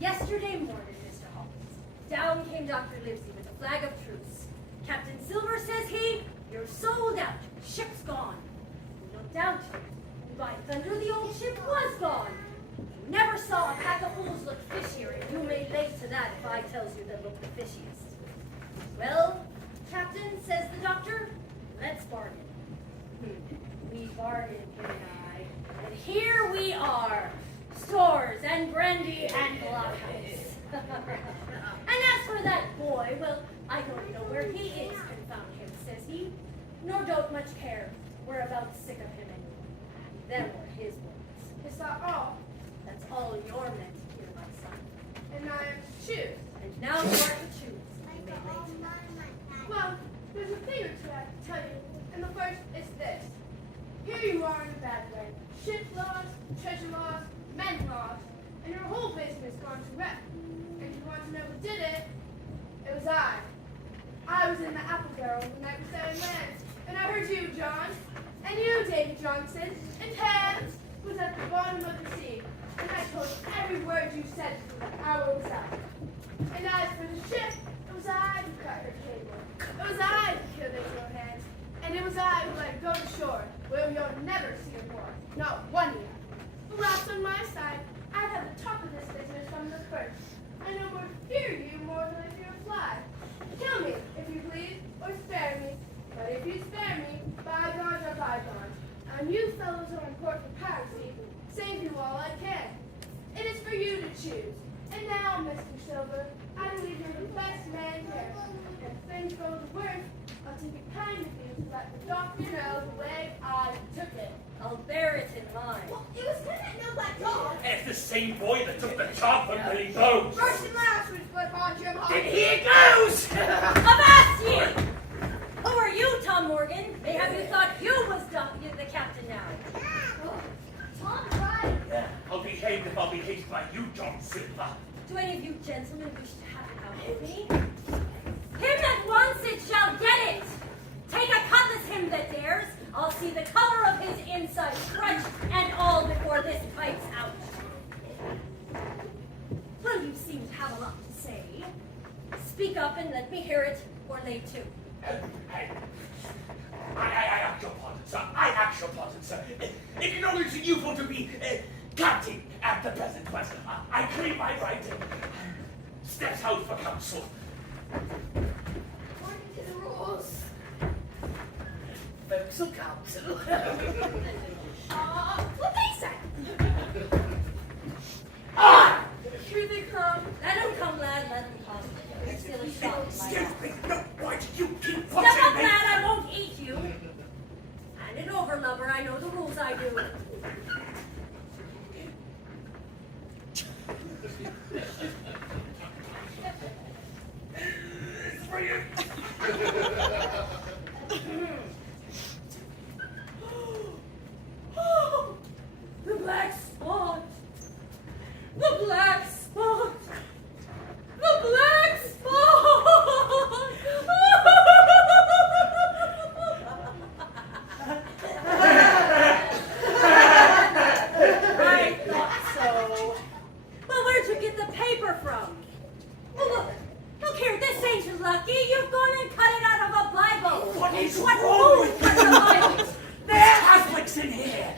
Yesterday morning, Mr. Hawkins, down came Dr. Livesey with a flag of truce. Captain Silver, says he, you're sold out. Ship's gone. We looked out. And by thunder, the old ship was gone. You never saw a pack of fools look fishier, and you may late to that if I tells you they look the fishiest. Well, Captain, says the doctor, let's bargain. We bargained, you and I, and here we are. Stores and brandy and blockhouse. And as for that boy, well, I don't know where he is, confound him, says he, nor don't much care. We're about sick of him anyway. Them were his words. Is that all? That's all you're meant to hear, my son. And I am to choose. And now you are to choose. You may late. Well, there's a thing or two I can tell you, and the first is this. Here you are in a bad way. Ship lost, treasure lost, men lost, and your whole business gone to wreck. And you want to know who did it? It was I. I was in the apple barrel the night we set in land, and I heard you, John, and you, David Johnson, and Hans was at the bottom of the sea, and I told every word you said to me. I was out. And as for the ship, it was I who cut her cable. It was I who killed it your hands, and it was I who let it go to shore, where you'll never see her more, not one year. But last on my side, I'd have the top of this business from the first. I no more fear you more than I fear a fly. Kill me, if you please, or spare me. But if you spare me, bygones are bygones. And you fellows are in court for piracy. Save you all I can. It is for you to choose. And now, Mr. Silver, I believe you're the best man here. And if things go the worst, I'll take it kind of you to let the doctor know the way I took it. I'll bear it in mind. Well, it was him that killed that dog. And it's the same boy that took the job from Billy Bones. First and last was put on Jim And Hawkins. here goes! Avast ye! Who are you, Tom Morgan? Mayhap you thought you was the captain now? Oh, Tom's right. Yeah, I'll behave if I'll be hated by you, John Silver. Do any of you gentlemen wish to have it out with me? Him that wants it shall get it! Take a cutlass, him that dares. I'll see the color of his insides, crunch and all, before this pipe's out. Well, you seem to have a lot to say. Speak up and let me hear it, or lay to. I ask your pardon, sir. I ask your pardon, sir. It can only be you for to be captain at the present quest. I claim my right. Steps out for counsel. According to the rules. Folks'll counsel. What they say? Ah! Here they come. Let them come, lad, let them come. You're still a shot in my Excuse eye. me. No, why do you keep Step pushing up, me? lad, I won't eat you. Hand it over, lover, I know the rules, I do. It's for you. The black spot! The black spot! The black spot!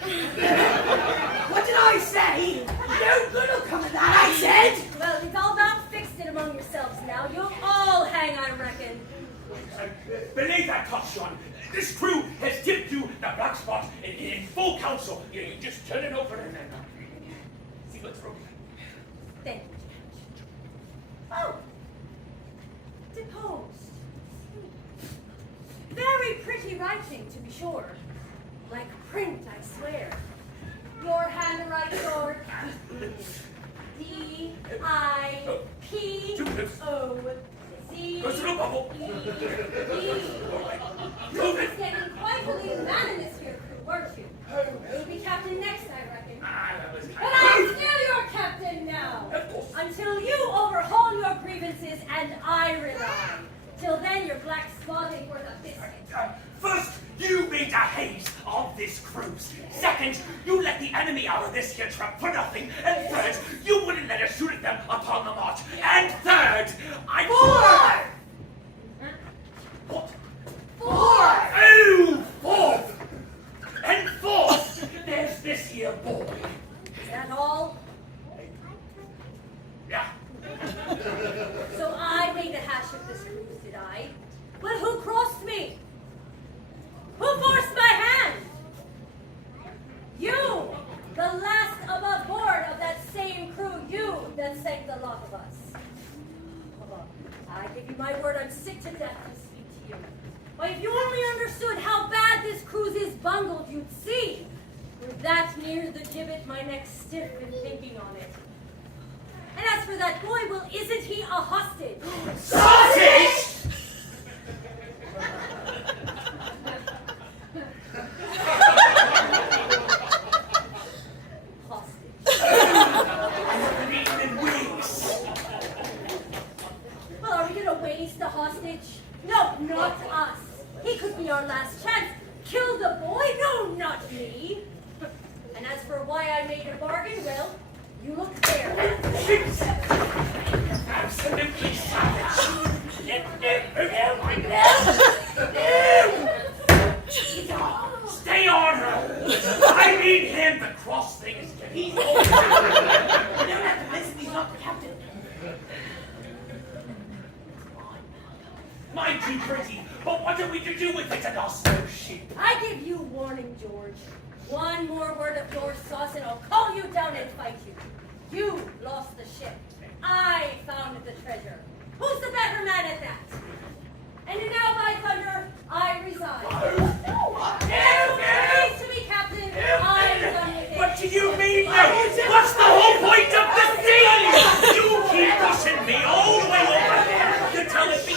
What did I say? No good will come of that, I said! Well, you've all about fixed it among yourselves now. You'll all hang, I reckon. Belay that talk, Sean. This crew has tipped you the black spot in full council. You just turn it over and see what's wrong. Thank you. Oh! Deposed. Very pretty writing, to be sure. Like print, I swear. Your handwriting, George. D-I-P-O-Z. Personal bubble. You was getting quite a little unanimous here, crew, weren't you? You'll be captain next, I reckon. But I'm still your captain now. Of course. Until you overhaul your grievances and I resign. Till then, your black spot ain't worth a biscuit. First, you made a haze of this cruise. Second, you let the enemy out of this here trap for nothing. And third, you wouldn't let us shoot at them upon the march. And third, Four! What? Four! Oh, fourth! And fourth, there's this here boy. Is that all? Yeah. So I made a hash of this cruise, did I? But who crossed me? Who forced my hand? You! The last above board of that same crew, you that sank the lot of us. I give you my word, I'm sick to death to speak to you. Why, if you only understood how bad this cruise is bungled, you'd see. With that near the gibbet, my neck's stiff in thinking on it. And as for that boy, well, isn't he a hostage? Sausage! Well, are we going to waste the hostage? No, not us. He could be our last chance. Kill the boy? No, not me. And as for why I made a bargain, well, you look there. Absolutely savage. Stay on her. I mean him. The cross thing is he's over. You don't have to listen, he's not the captain. Mind you, pretty, but what are we to do with it and our slow ship? I give you warning, George. One more word of your sauce and I'll call you down and fight you. You lost the ship. I found the treasure. Who's the better man at that? And now, by thunder, I resign. Please to be captain. I'm done with it. What do you mean? What's the whole point of the scene? You keep pushing me all the way over there. You're telling me.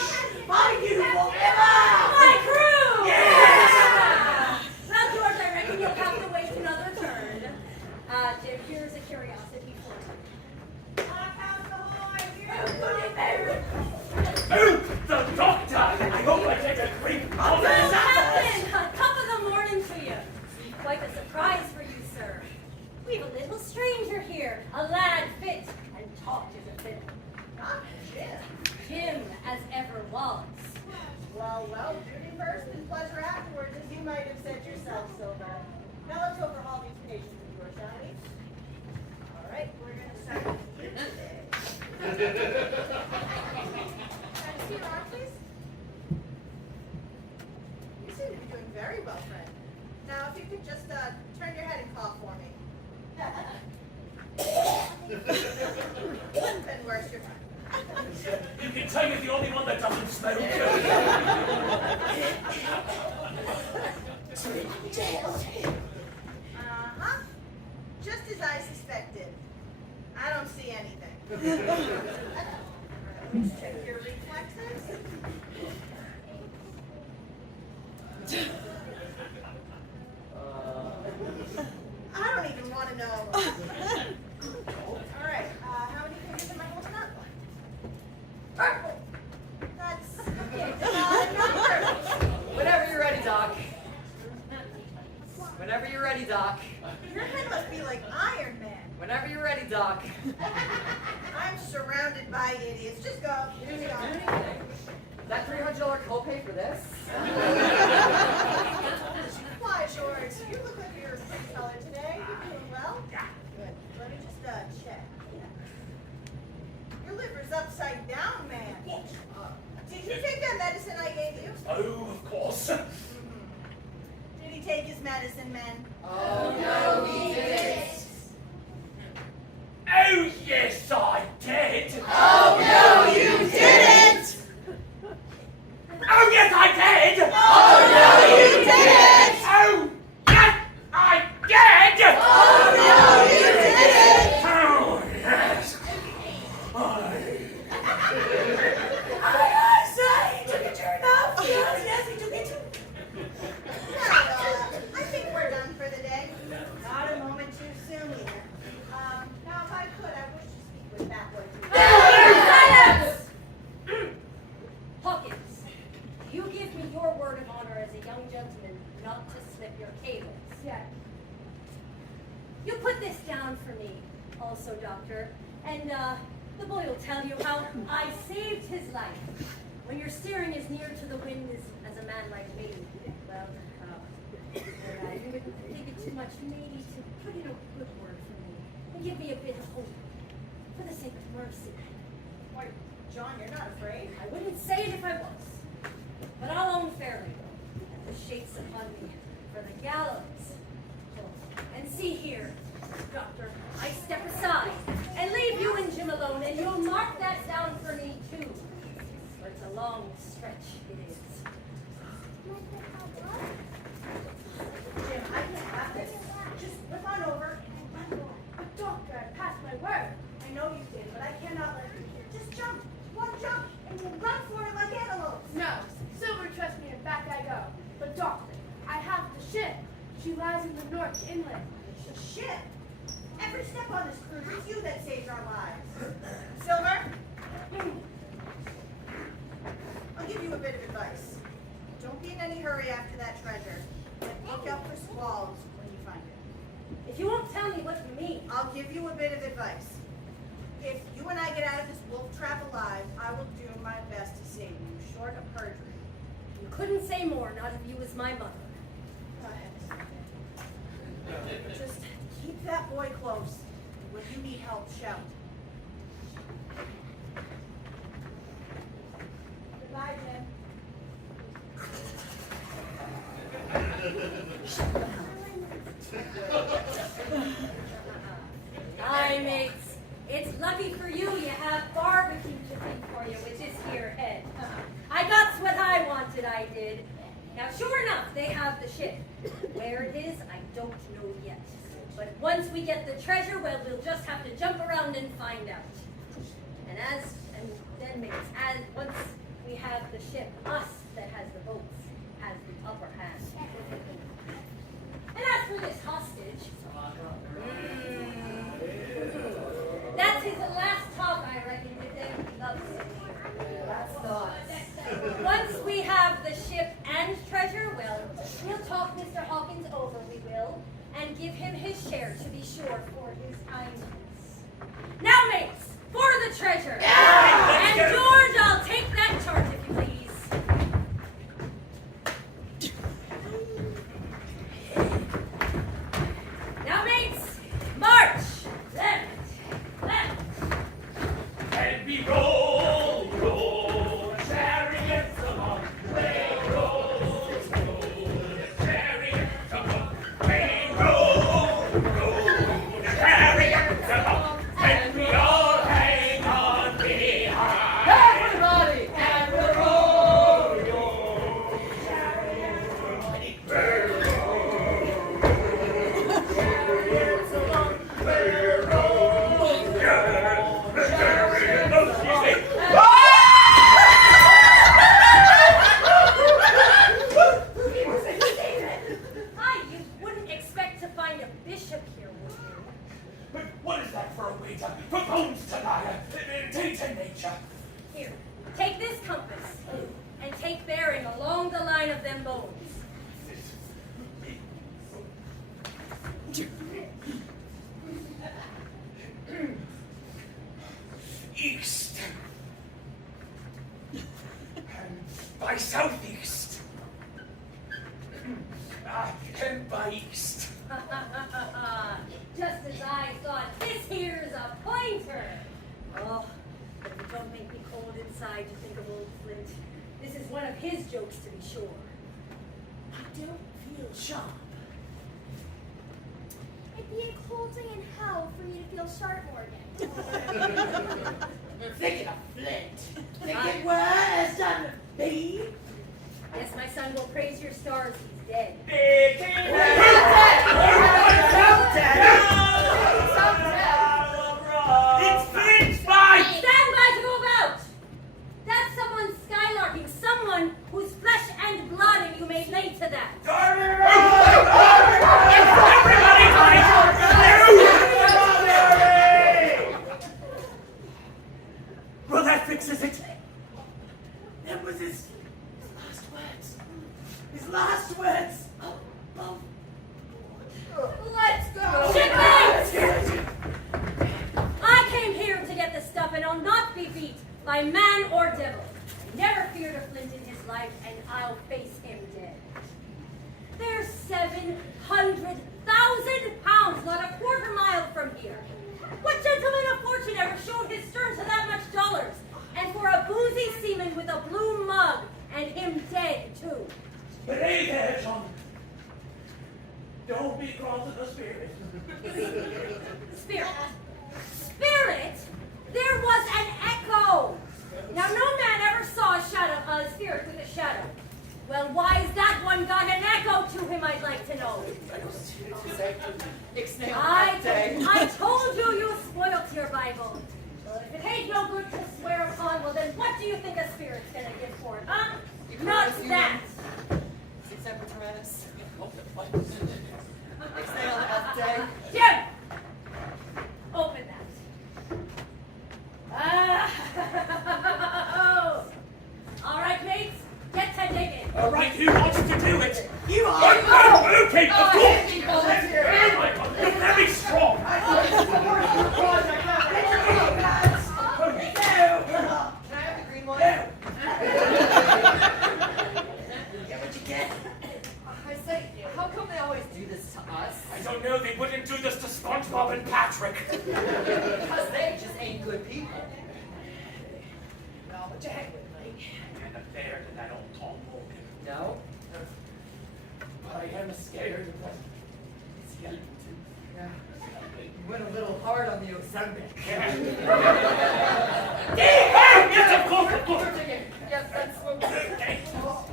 Find you forever! My crew! Yeah! Well, George, I reckon you'll have to wait another turn. Jim, here's a curiosity for you. Oh, the doctor! I hope I get a drink out of Well, this Captain, top of the morning to you. Quite a surprise for you, sir. We've a little stranger here, a lad fit and talked as a fiddle. Jim as ever was. Well, duty first and pleasure afterwards, as you might have said yourself, Silver. Now let's overhaul these pages of yours, shall we? All right, we're going to start with you today. Can I see your arm, please? You seem to be doing very well, friend. Now, if you could just turn your head and cough for me. Then where's your You can tell you're the only one that doesn't smoke. Just as I suspected. I don't see anything. Let's check your reflexes. I don't even want to know. All right, how many fingers am I holding up? Purple. That's okay. Not purple. Whenever you're ready, Doc. Whenever you're ready, Doc. Your head must be like Iron Man. Whenever you're ready, Doc. I'm surrounded by idiots. Just go. Here we go. That $300 copay for this? Why, George? You look like you're pretty solid You put this down for me, also, Doctor. And the boy will tell you how I saved his life. When your steering is near to the wind as a man like me, well, you wouldn't think it too much maybe to put in a good word for me and give me a bit of hope for the sake of mercy. Why, John, you're not afraid? I wouldn't say it if I was, but I'll own fairly that the shake's upon me for the gallows. And see here, Doctor, I step aside and leave you and Jim alone, and you'll mark that down for me too. For it's a long stretch it is. Jim, I can't have this. Just flip on over. But doctor, I passed my word. I know you did, but I cannot let you here. Just jump. One jump, and we'll run for it like antelopes. No, Silver trusts me and back I go. But doctor, I have the ship. She lies in the North Inlet. The ship. Every step on this cruise, it's you that saves our lives. Silver, I'll give you a bit of advice. Don't be in any hurry after that treasure. And look out for squalls when you find it. If you won't tell me what you mean, I'll give you a bit of advice. If you and I get out of this wolf trap alive, I will do my best to save you, short of perjury. you couldn't say more, not if you was my mother. Go ahead. Just keep that boy close. When you need help, shout. Goodbye, Jim. Aye, mates. It's lucky for you have barbecue to think for you, which is here head. I got what I wanted, I did. Now, sure enough, they have the ship. Where it is, I don't know yet. But once we get the treasure, well, we'll just have to jump around and find out. And mates, as once we have the ship, us that has the boats has the upper hand. And as for this hostage, that's his last talk, I reckon, with them. He loves it. That's not. Once we have the ship and treasure, well, we'll talk Mr. Hawkins over, we will, and give him his share, to be sure, for his kindness. Now, mates, for the treasure! And George, I'll take that chart, if you please. Now, mates, march! Left, left. And we roll, roll, chariots along, they roll, roll, chariots along, they roll, roll, chariots along, and we all hang on behind. Everybody! And we'll roll, roll, chariots along, chariots along, they roll, chariots along. Hi, you wouldn't expect to find a bishop here, would you? But what is that for a wager? For bones tonight, to nature. Here, take this compass and take bearing along the line of them bones. East. And by southeast. And by east. Just as I thought, this here's a pointer. Oh, but it don't make me cold inside to think of old Flint. This is one of his jokes, to be sure. I don't feel sharp. It'd be a cold day in hell for you to feel sharp, Morgan. Thinking of Flint. Thinking worse than me? Yes, my son will praise your stars. He's dead. It's Flint's fight! Stand by to go about! That's someone skylarking, someone whose flesh and blood and you may lay to that. Everybody well, that fixes it. That was his last words. His last words. Oh, by man or devil. Never feared a flint in his life, and I'll face him dead. There's 700,000 pounds, not a quarter mile from here. What gentleman of fortune ever showed his stern to that much dollars? And for a boozy seaman with a blue mug, and him dead too. But hey there, John. Don't be cross to the spirit. Spirit. Spirit? There was an echo. Now, no man ever saw a spirit with a shadow. Well, why's that one got an echo to him, I'd like to know. I told you you spoilt your Bible. Well, if it ain't no good to swear upon, well then what do you think a spirit's gonna give for it, huh? Not that. Jim! Open that. Oh! All right, mates, get to digging. All right, who wants to do it? You are. Okay, of course. Oh my God, you're very strong. Can I have the green one? Get what you get. I say, how come they always do this to us? I don't know, they wouldn't do this to SpongeBob and Patrick. Because they just ain't good people. No, but you hang with me. And a fair to that old Tom Morgan. No? I am scared of that skeleton. Yeah. You went a little hard on the Ozempic. Yes, of course, of course. Yes, that's what we Okay. Oh,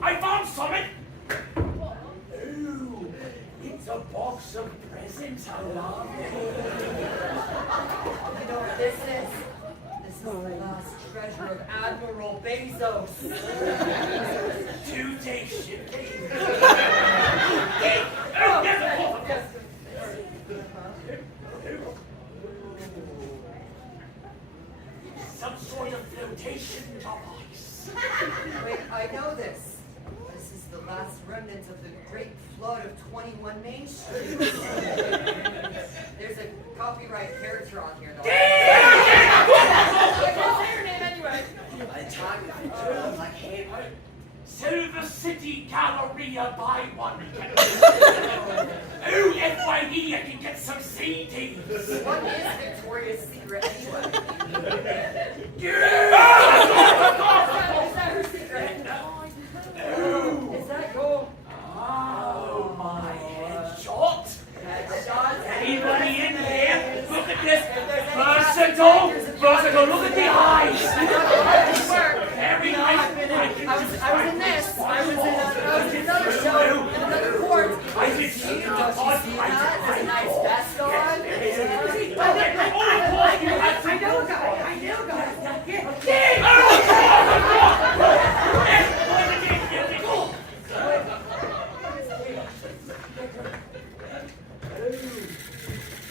I found something. Ooh, it's a box of presents. How lovely. You know what this is? This is the last treasure of Admiral Bezos. 2-day shipping. Oh, Yes, of course. yes. Some sort of flotation device. Wait, I know this. This is the last remnant of the great flood of 21 Main Street. There's a copyright character on here, though. I can't say her name anyway. Silver City Galleria, buy one. Oh, FYE, I can get some CDs. What is Victoria's Secret anyway? Yeah! Is that her secret? Is that your... Oh, my headshot. Headshot? Anybody in here? Look at this. Versatile. Look at the eyes. Very nice. I was in this. I was in another show, in another court. I did see Don't you see that? There's a nice vest on.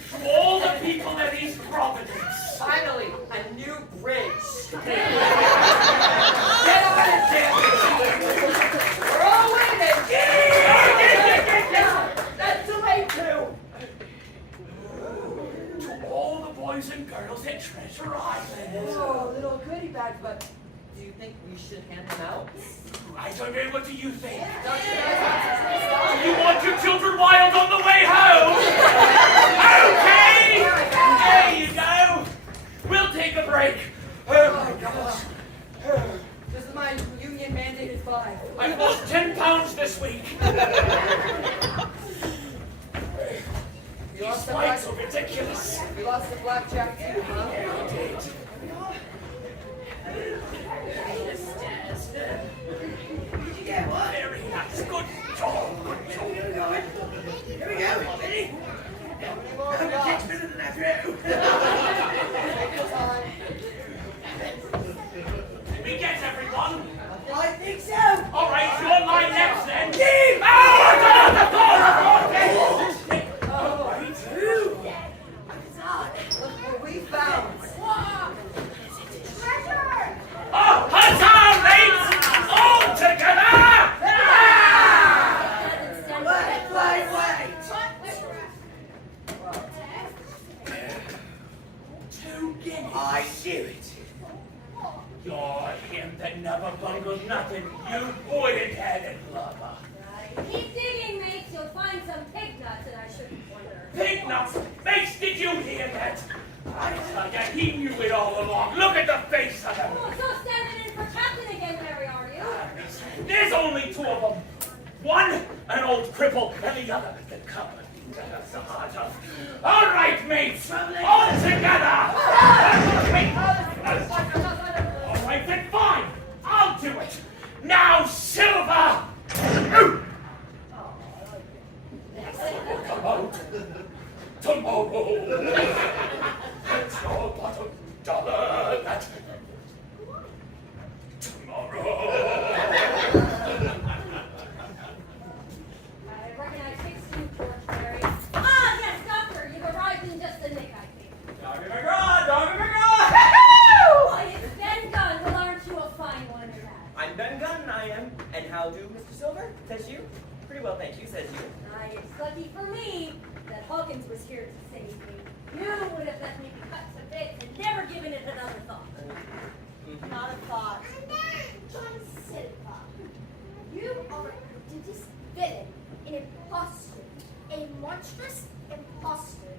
To all the people at East Providence. Finally, a new bridge. Get on it, damn it. We're all waiting. That's too late too. To all the boys and girls at Treasure Island. Oh, little goodie bag, but do you think we should hand them out? I don't know, what do you think? Don't you guys want to say stuff? You want your children wild on the way home? Okay! There you go. We'll take a break. Oh my gosh. This is my union mandated 5. I've lost 10 pounds this week. We These lost the fights are ridiculous. We lost the blackjack too, huh? Very nice. Good job. Good job. Here we go, ready? How many more we got? 6 minutes and a half. Take your time. Did we get everyone? I think so. All right, you're my next then. Keep! Oh, right. Look what we found. Treasure! Oh, huzzah, mates! All together! Wait. 2 guineas. I knew it. You're him that never bungled nothing, you wooden-headed blubber. Keep digging, mates. You'll find some pig nuts, and I shouldn't wonder. Pig nuts! Mace, did you hear that? I tell ya, he knew it all along. Look at the face of him. Oh, so standing in for captain again, Harry, are you? There's only two of them. One, an old cripple, and the other, the company that us the heart of. All right, mates, all together. All right, then fine. I'll do it. Now, Silver. Come out tomorrow. It's your bottom dollar that tomorrow. I reckon I fixed you, George Harry. Ah, yes, Doctor. You've arrived in just the nick, I think. Doggy McGraw! Doggy McGraw! Why, it's Ben Gunn. Well, aren't you a fine one at that? I'm Ben Gunn, I am. And how do, Mr. Silver? Says you? Pretty well, thank you, says you. It's lucky for me that Hawkins was here to save me. You would have let me be cut to bits and never given it another thought. Not a thought. John Silver, you are a prodigious villain, an impostor, a monstrous impostor.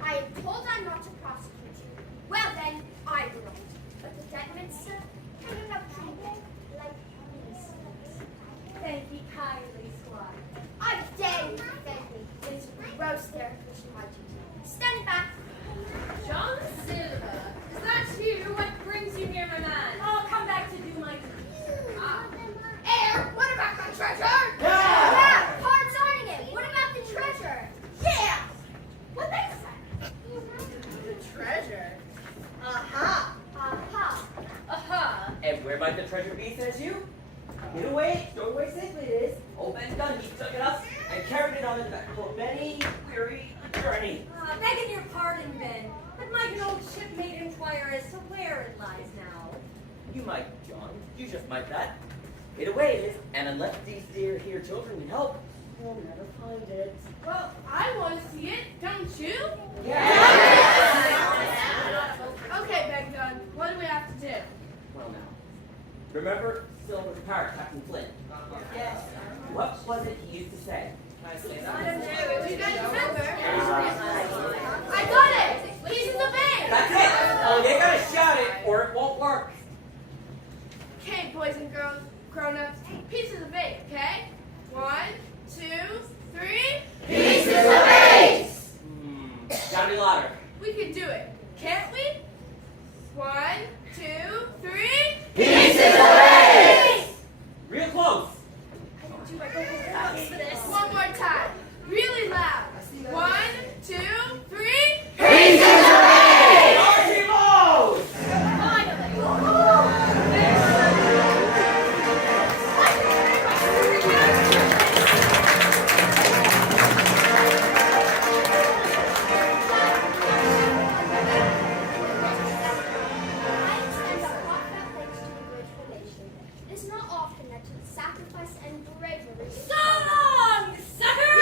I am told I'm not to prosecute you. Well then, I will not. But the gentlemen, sir, can you not treat me like innocent? Thank you kindly, Squire. I dare you to defend me. It is gross dereliction of my duty. Stand back. John Silver, is that you? What brings you here, my man? I'll come back to do my duty. Air, what about my treasure? Yeah! Hard signing it. What about the treasure? Yeah! What they say? The treasure. Aha! Aha! And where might the treasure be, says you? Get away, stow away safely it is. Old Ben Gunn, he took it up and carried it on his back for many weary journey. Begging your pardon, Ben, but might an old shipmate inquire as to where it lies now? You might, John. You just might that. Get away it is, and unless these dear here children can help, you'll never find it. Well, I want to see it, don't you? Okay, Ben Gunn, what do we have to do? Well now, remember Silver's parrot, Captain Flint? Yes. What was it he used to say? I don't know. You guys remember? I got it! Pieces of egg! That's it! Oh, you gotta shout it, or it won't work. Okay, boys and girls, grown-ups, pieces of eight, okay? 1, 2, 3. Pieces of eight! Gotta be louder. We can do it, can't we? 1, 2, 3. Pieces of eight! Real close. One more time, really loud. 1, 2, 3. Pieces of eight! Archie Bowes! I extend our heartfelt thanks to the grateful nation. It is not often that to the sacrifice and bravery. So long, sucker!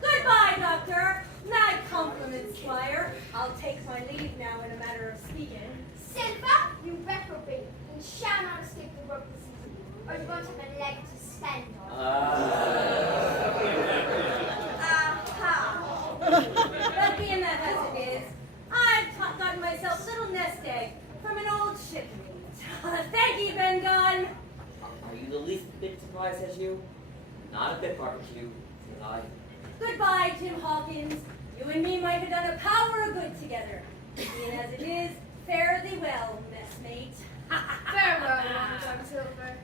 Goodbye, Doctor. Mad compliment, Squire. I'll take my leave now in a matter of speaking. Silver, you reprobate, and shall not escape the rope this evening, or you won't have a leg to stand on. Aha! But being that as it is, I've gotten myself a little nest egg from an old shipmate. Thank you, Ben Gunn. Are you the least bit surprised as you? Not a bit, barbecue, said I. Goodbye, Jim Hawkins. You and me might have done a power of good together. Being as it is, fare thee well, messmate. Farewell, Long John Silver.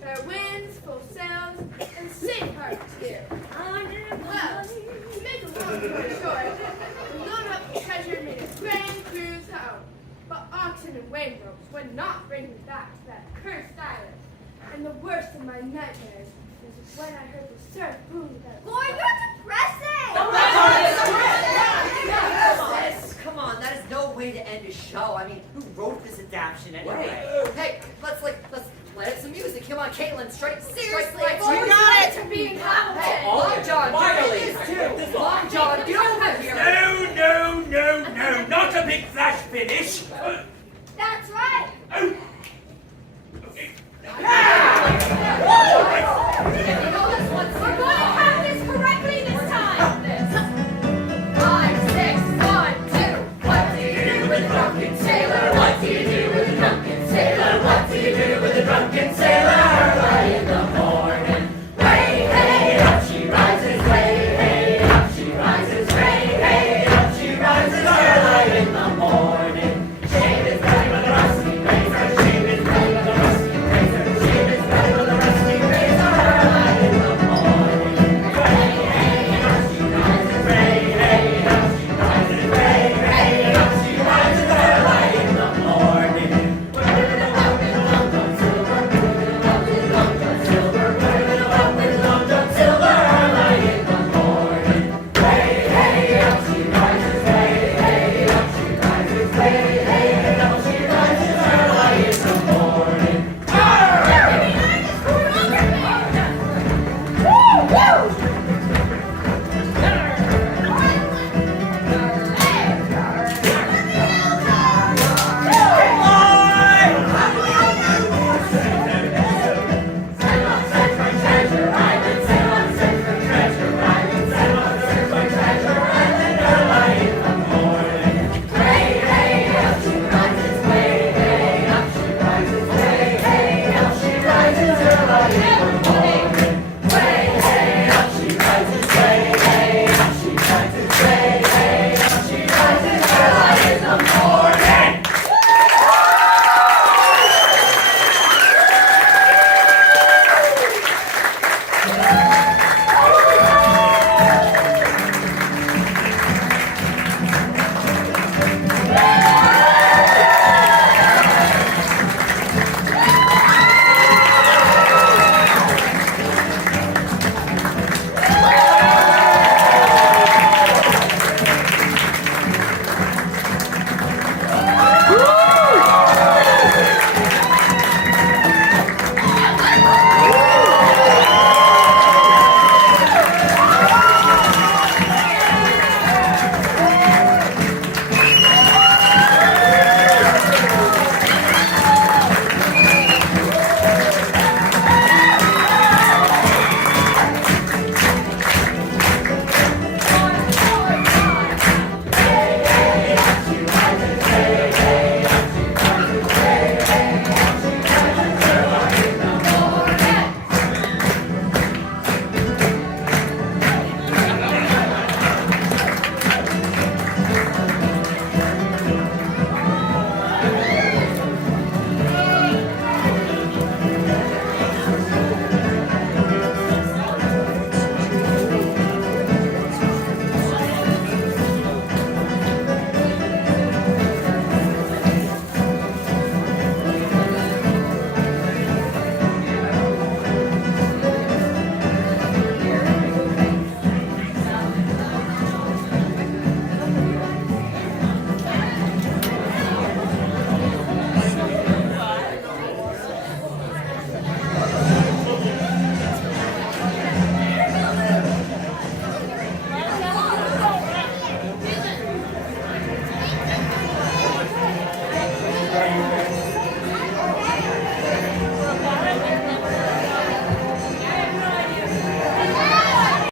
Fair winds, full sails, and safe harbor to you. Well, to make a long story short, we loaded up the treasure and made a grand cruise home. But oxen and wave ropes would not bring me back to that cursed island. And the worst of my nightmares was when I heard the surf boom without. Boy, you're depressing! Come on, that is no way to end a show. I mean, who wrote this adaptation anyway? Hey, let's let some music. Come on, Caitlin, straight. Seriously, Straight, boys, we got it. To being Hamilton. Long John, Finally, you did this too. Long John, get over here. No, not a big flash finish.